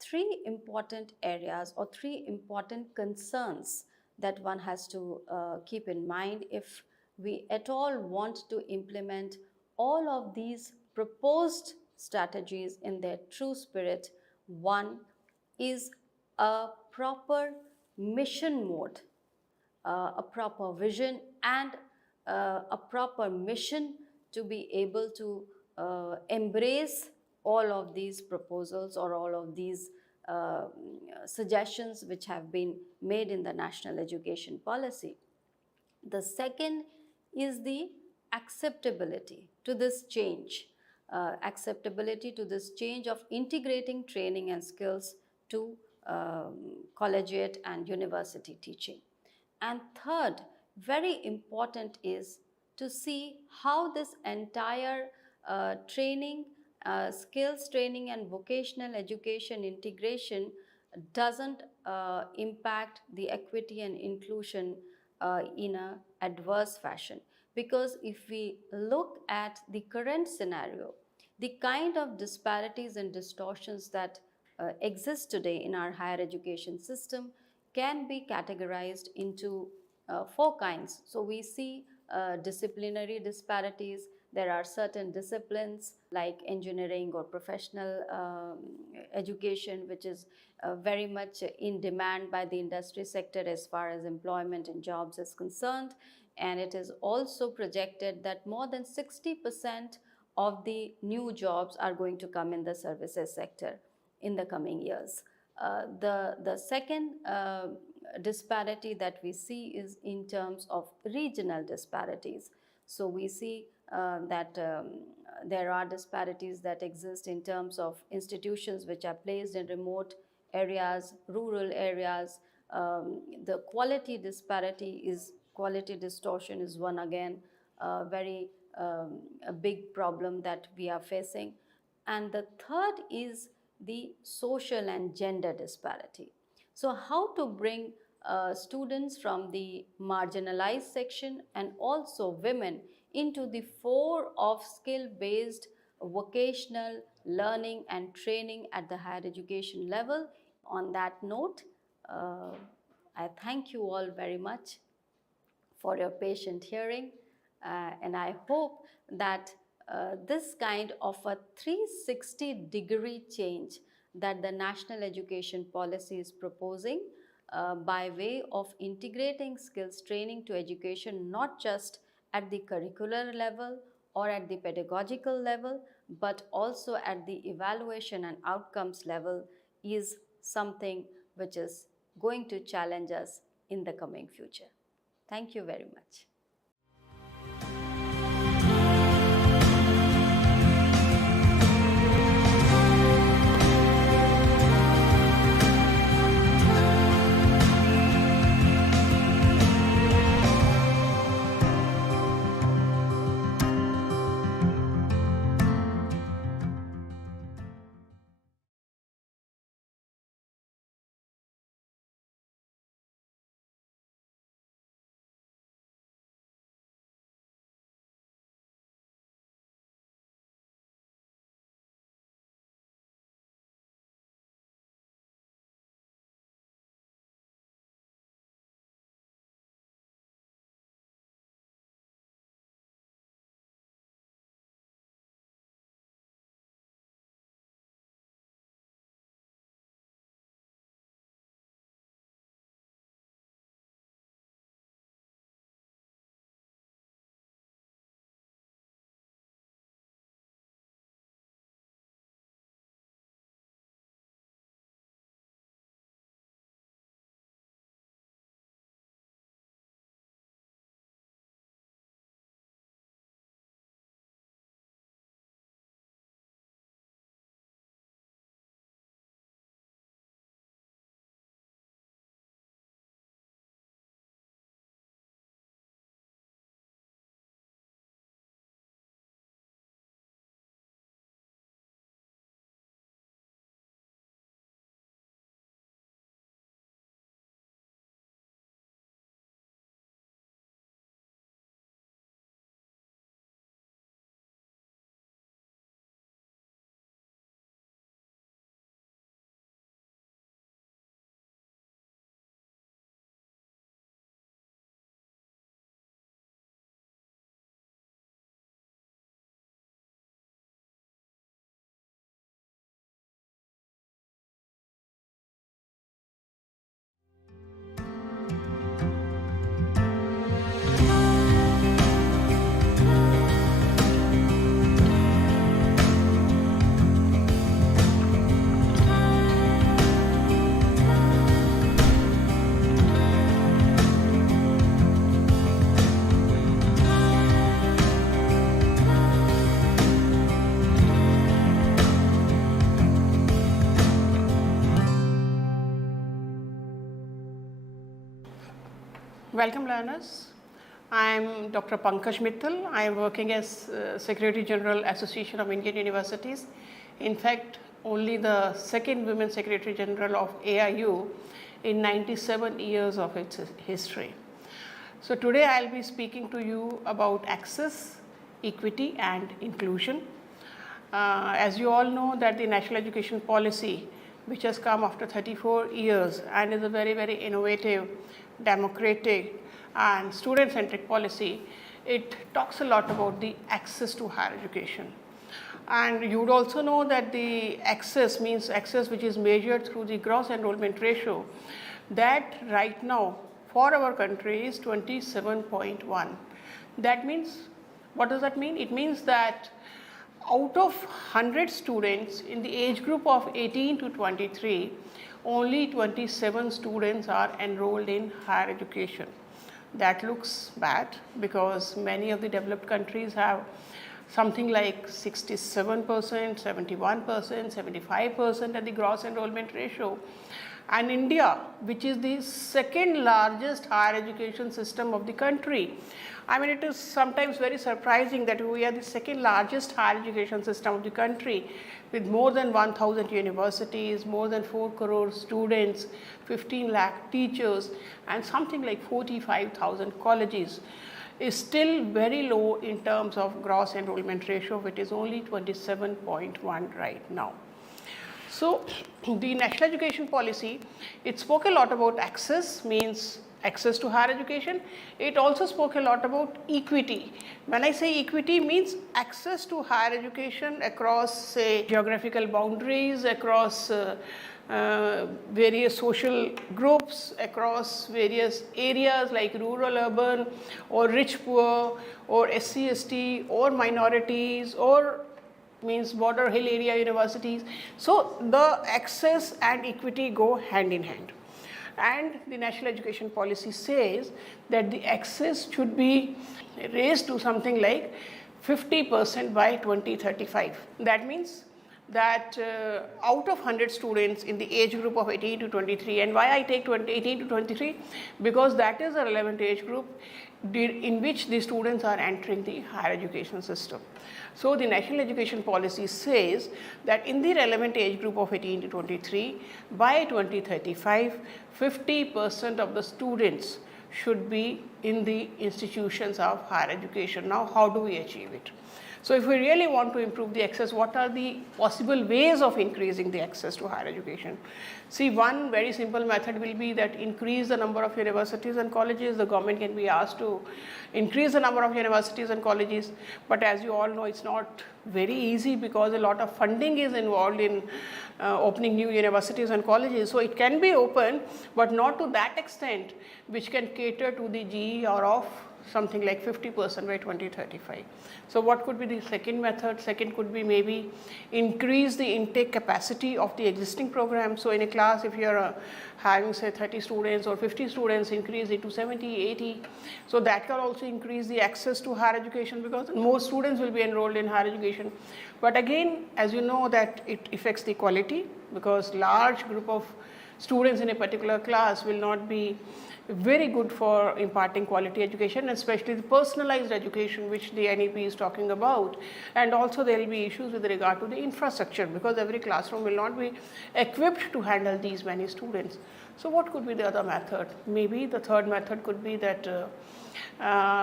Three important areas or three important concerns that one has to keep in mind if we at all want to implement all of these proposed strategies in their true spirit. One is a proper mission mode, a proper vision, and a proper mission to be able to embrace all of these proposals or all of these uh, suggestions which have been made in the national education policy. The second is the acceptability to this change, acceptability to this change of integrating training and skills to collegiate and university teaching. And third, very important is to see how this entire training, skills training and vocational education integration doesn't impact the equity and inclusion in a adverse fashion. Because if we look at the current scenario, the kind of disparities and distortions that exist today in our higher education system can be categorized into four kinds. So we see disciplinary disparities. There are certain disciplines like engineering or professional education, which is very much in demand by the industry sector as far as employment and jobs is concerned. And it is also projected that more than 60% of the new jobs are going to come in the services sector in the coming years. The second disparity that we see is in terms of regional disparities. So we see that there are disparities that exist in terms of institutions which are placed in remote areas, rural areas. The quality distortion is one again very a big problem that we are facing. And the third is the social and gender disparity. So how to bring students from the marginalized section and also women into the fore of skill-based vocational learning and training at the higher education level. On that note, I thank you all very much for your patient hearing, and I hope that this kind of a 360-degree change that the national education policy is proposing by way of integrating skills training to education, not just at the curricular level or at the pedagogical level, but also at the evaluation and outcomes level, is something which is going to challenge us in the coming future. Thank you very much. Welcome learners. I am Dr. Pankaj Mittal. I am working as Secretary General Association of Indian Universities. In fact, only the second Women Secretary General of AIU in 97 years of its history. So today I will be speaking to you about access, equity and inclusion. As you all know that the National Education Policy, which has come after 34 years and is a very, very innovative, democratic and student-centric policy, it talks a lot about the access to higher education. And you would also know that the access means access which is measured through the gross enrollment ratio, that right now for our country is 27.1. That means, what does that mean? It means that out of 100 students in the age group of 18 to 23, only 27 students are enrolled in higher education. That looks bad because many of the developed countries have something like 67%, 71%, 75% at the gross enrollment ratio. And India, which is the second largest higher education system of the country, I mean, it is sometimes very surprising that we are the second largest higher education system of the country with more than 1,000 universities, more than 4 crore students, 15 lakh teachers and something like 45,000 colleges, is still very low in terms of gross enrollment ratio, which is only 27.1 right now. So the National Education Policy, it spoke a lot about access, means access to higher education. It also spoke a lot about equity. When I say equity, means access to higher education across, say, geographical boundaries, across various social groups, across various areas like rural, urban or rich, poor or SC, ST or minorities or means border hill area universities. So the access and equity go hand in hand. And the National Education Policy says that the access should be raised to something like 50% by 2035. That means that out of 100 students in the age group of 18 to 23, and why I take 18 to 23? Because that is a relevant age group in which the students are entering the higher education system. So the National Education Policy says that in the relevant age group of 18 to 23, by 2035, 50% of the students should be in the institutions of higher education. Now, how do we achieve it? So if we really want to improve the access, what are the possible ways of increasing the access to higher education? See, one very simple method will be that increase the number of universities and colleges. The government can be asked to increase the number of universities and colleges, but as you all know, it's not very easy because a lot of funding is involved in opening new universities and colleges. So it can be open, but not to that extent which can cater to the GER of something like 50% by 2035. So what could be the second method? Second could be maybe increase the intake capacity of the existing program. So in a class, if you are having say 30 students or 50 students, increase it to 70, 80. So that can also increase the access to higher education because more students will be enrolled in higher education. But again, as you know that it affects the quality because large group of students in a particular class will not be very good for imparting quality education, especially the personalized education which the NEP is talking about. And also there will be issues with regard to the infrastructure because every classroom will not be equipped to handle these many students. So what could be the other method? Maybe the third method could be that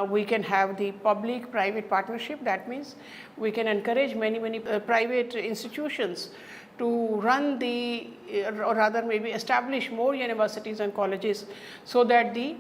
we can have the public-private partnership. That means we can encourage many private institutions to run the, or rather maybe establish more universities and colleges so that the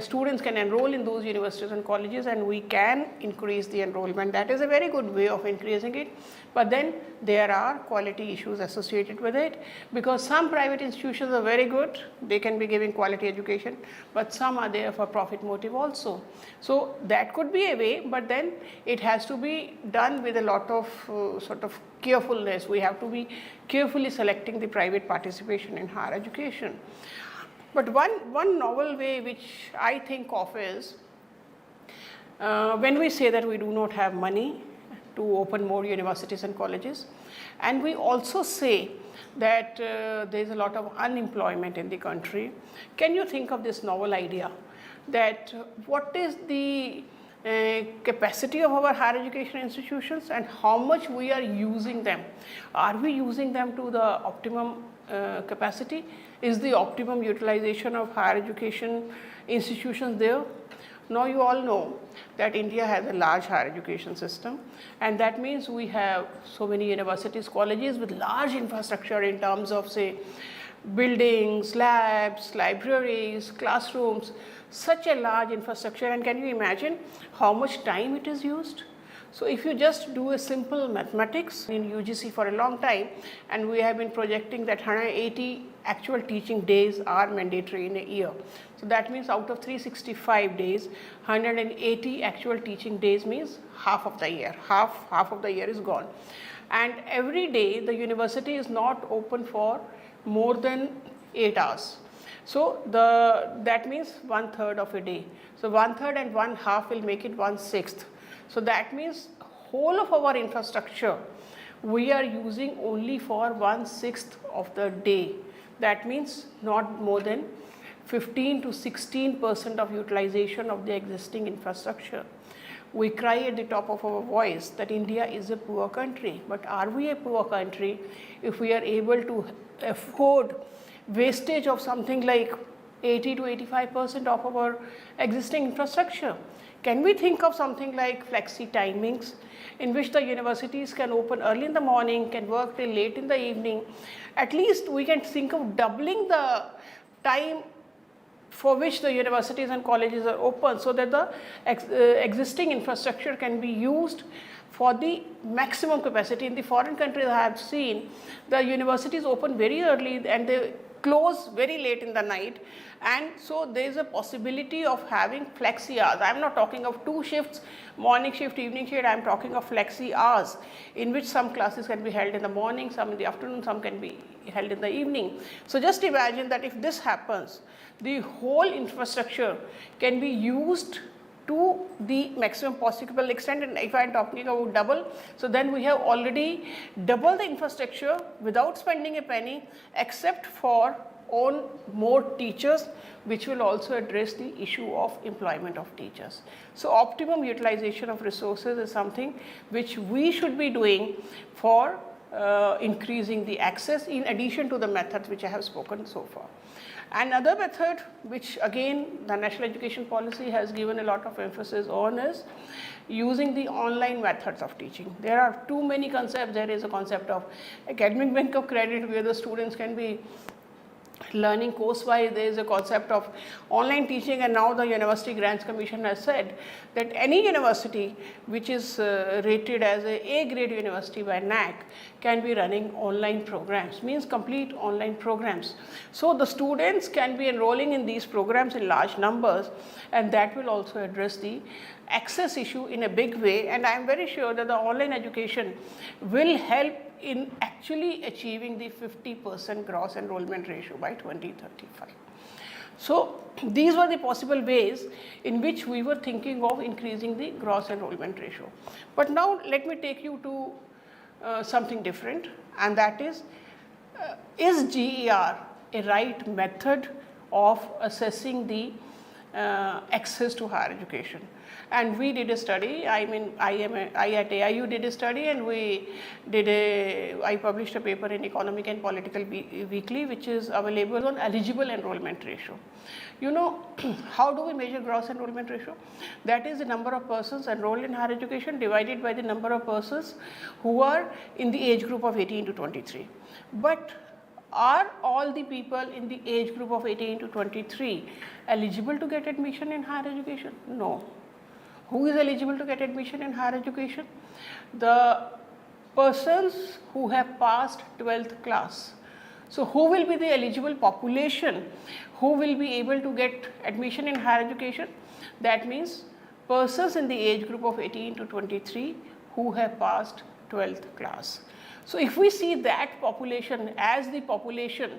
students can enroll in those universities and colleges and we can increase the enrollment. That is a very good way of increasing it. But then there are quality issues associated with it because some private institutions are very good, they can be giving quality education, but some are there for profit motive also. So that could be a way, but then it has to be done with a lot of sort of carefulness. We have to be carefully selecting the private participation in higher education. But one novel way which I think of is when we say that we do not have money to open more universities and colleges, and we also say that there is a lot of unemployment in the country. Can you think of this novel idea that what is the capacity of our higher education institutions and how much we are using them. Are we using them to the optimum capacity? Is the optimum utilization of higher education institutions there? Now you all know that India has a large higher education system, and that means we have so many universities, colleges with large infrastructure in terms of, say, buildings, labs, libraries, classrooms, such a large infrastructure. And can you imagine how much time it is used? So if you just do a simple mathematics in UGC for a long time, and we have been projecting that 180 actual teaching days are mandatory in a year. So that means out of 365 days, 180 actual teaching days means half of the year. Half of the year is gone. And every day the university is not open for more than 8 hours. So that means 1/3 of a day. So 1/3 and 1/2 will make it 1/6. So that means whole of our infrastructure we are using only for 1/6 of the day. That means not more than 15 to 16% of utilization of the existing infrastructure. We cry at the top of our voice that India is a poor country, but are we a poor country if we are able to afford wastage of something like 80 to 85% of our existing infrastructure? Can we think of something like flexi timings in which the universities can open early in the morning, can work till late in the evening? At least we can think of doubling the time for which the universities and colleges are open, so that the existing infrastructure can be used for the maximum capacity. In the foreign countries I have seen, the universities open very early and they close very late in the night, and so there is a possibility of having flexi hours. I am not talking of 2 shifts, morning shift, evening shift. I am talking of flexi hours in which some classes can be held in the morning, some in the afternoon, some can be held in the evening. So just imagine that if this happens, the whole infrastructure can be used to the maximum possible extent. And if I am talking about double, so then we have already doubled the infrastructure without spending a penny, except for on more teachers, which will also address the issue of employment of teachers. So optimum utilization of resources is something which we should be doing for increasing the access, in addition to the methods which I have spoken so far. Another method which again the National Education Policy has given a lot of emphasis on is using the online methods of teaching. There are too many concepts. There is a concept of academic bank of credit where the students can be learning course-wise. There is a concept of online teaching, and now the University Grants Commission has said that any university which is rated as a A-grade university by NAC can be running online programs, means complete online programs. So the students can be enrolling in these programs in large numbers, and that will also address the access issue in a big way. And I am very sure that the online education will help in actually achieving the 50% gross enrollment ratio by 2035. So these were the possible ways in which we were thinking of increasing the gross enrollment ratio. But now let me take you to something different, and that is GER a right method of assessing the access to higher education? And we did a study. I at AIU did a study, and I published a paper in Economic and Political Weekly, which is available on eligible enrollment ratio. You know, how do we measure gross enrollment ratio? That is the number of persons enrolled in higher education divided by the number of persons who are in the age group of 18 to 23. But are all the people in the age group of 18 to 23 eligible to get admission in higher education? No. Who is eligible to get admission in higher education? The persons who have passed 12th class. So who will be the eligible population who will be able to get admission in higher education? That means persons in the age group of 18 to 23 who have passed 12th class. So if we see that population as the population,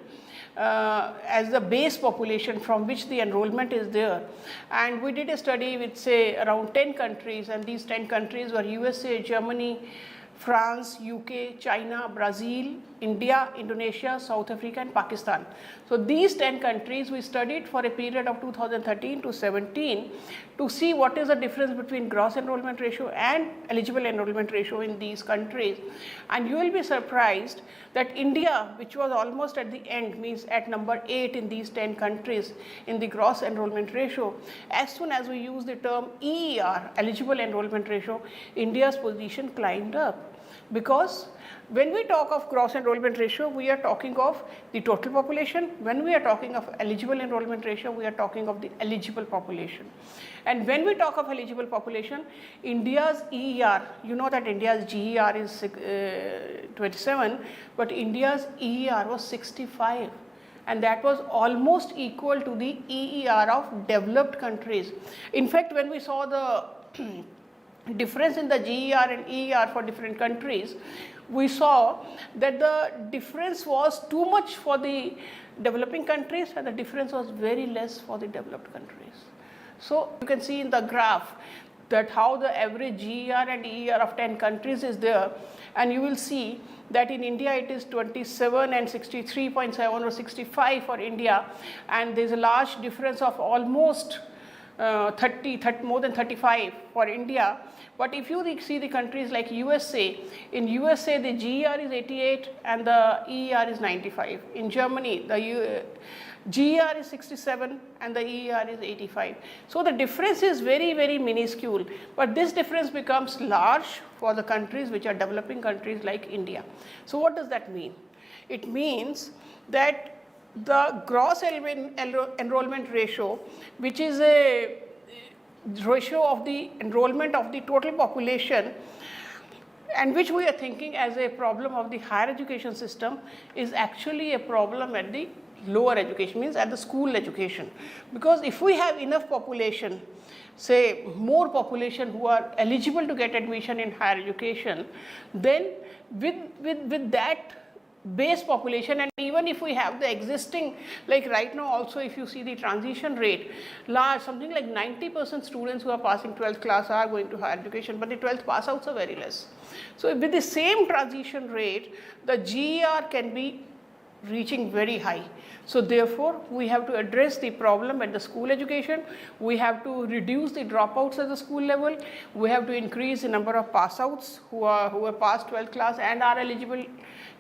as the base population from which the enrollment is there, and we did a study with say around 10 countries, and these 10 countries were USA, Germany, France, UK, China, Brazil, India, Indonesia, South Africa and Pakistan. So these 10 countries we studied for a period of 2013 to 17 to see what is the difference between gross enrollment ratio and eligible enrollment ratio in these countries. And you will be surprised that India, which was almost at the end, means at number 8 in these 10 countries in the gross enrollment ratio, as soon as we use the term EER, eligible enrollment ratio, India's position climbed up. Because when we talk of gross enrollment ratio, we are talking of the total population. When we are talking of eligible enrollment ratio, we are talking of the eligible population. And when we talk of eligible population, India's EER, you know that India's GER is 27, but India's EER was 65. And that was almost equal to the EER of developed countries. In fact, when we saw the difference in the GER and EER for different countries, we saw that the difference was too much for the developing countries and the difference was very less for the developed countries. So you can see in the graph that how the average GER and EER of 10 countries is there, and you will see that in India it is 27 and 63.7 or 65 for India, and there is a large difference of almost more than 35 for India. But if you see the countries like USA, in USA the GER is 88 and the EER is 95. In Germany the GER is 67 and the EER is 85. So the difference is very, very minuscule, but this difference becomes large for the countries which are developing countries like India. So what does that mean? It means that the gross enrollment ratio, which is a ratio of the enrollment of the total population, and which we are thinking as a problem of the higher education system, is actually a problem at the lower education, means at the school education. Because if we have enough population, say more population who are eligible to get admission in higher education, then with that base population, and even if we have the existing, like right now also if you see the transition rate, large, something like 90% students who are passing 12th class are going to higher education, but the 12th pass outs are very less. So with the same transition rate, the GER can be reaching very high. So therefore we have to address the problem at the school education. We have to reduce the dropouts at the school level. We have to increase the number of pass outs who are past 12th class and are eligible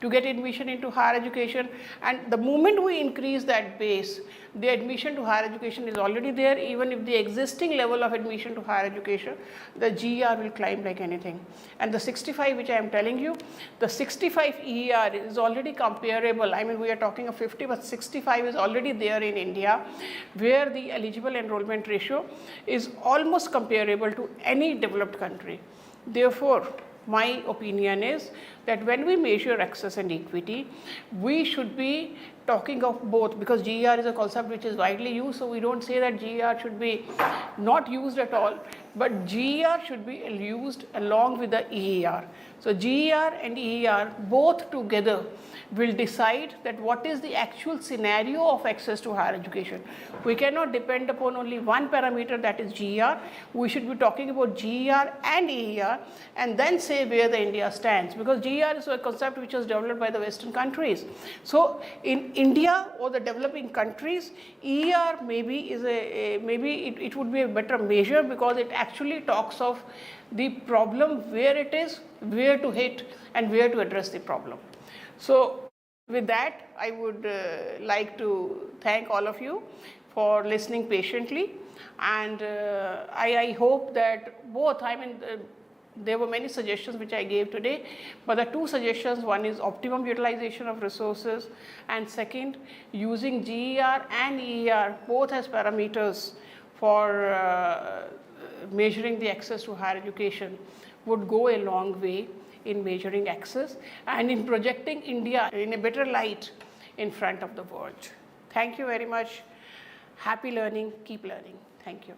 to get admission into higher education. And the moment we increase that base, the admission to higher education is already there. Even if the existing level of admission to higher education, the GER will climb like anything. And the 65 which I am telling you, the 65 EER is already comparable. I mean, we are talking of 50, but 65 is already there in India, where the eligible enrollment ratio is almost comparable to any developed country. Therefore, my opinion is that when we measure access and equity, we should be talking of both, because GER is a concept which is widely used, so we don't say that GER should be not used at all, but GER should be used along with the EER. So GER and EER both together will decide that what is the actual scenario of access to higher education. We cannot depend upon only one parameter, that is GER. We should be talking about GER and EER and then say where the India stands, because GER is a concept which was developed by the Western countries. So in India or the developing countries, EER maybe is it would be a better measure, because it actually talks of the problem, where it is, where to hit and where to address the problem. So with that, I would like to thank all of you for listening patiently, and I hope that both, there were many suggestions which I gave today, but the two suggestions, one is optimum utilization of resources, and second, using GER and EER both as parameters for measuring the access to higher education would go a long way in measuring access and in projecting India in a better light in front of the world. Thank you very much. Happy learning. Keep learning. Thank you.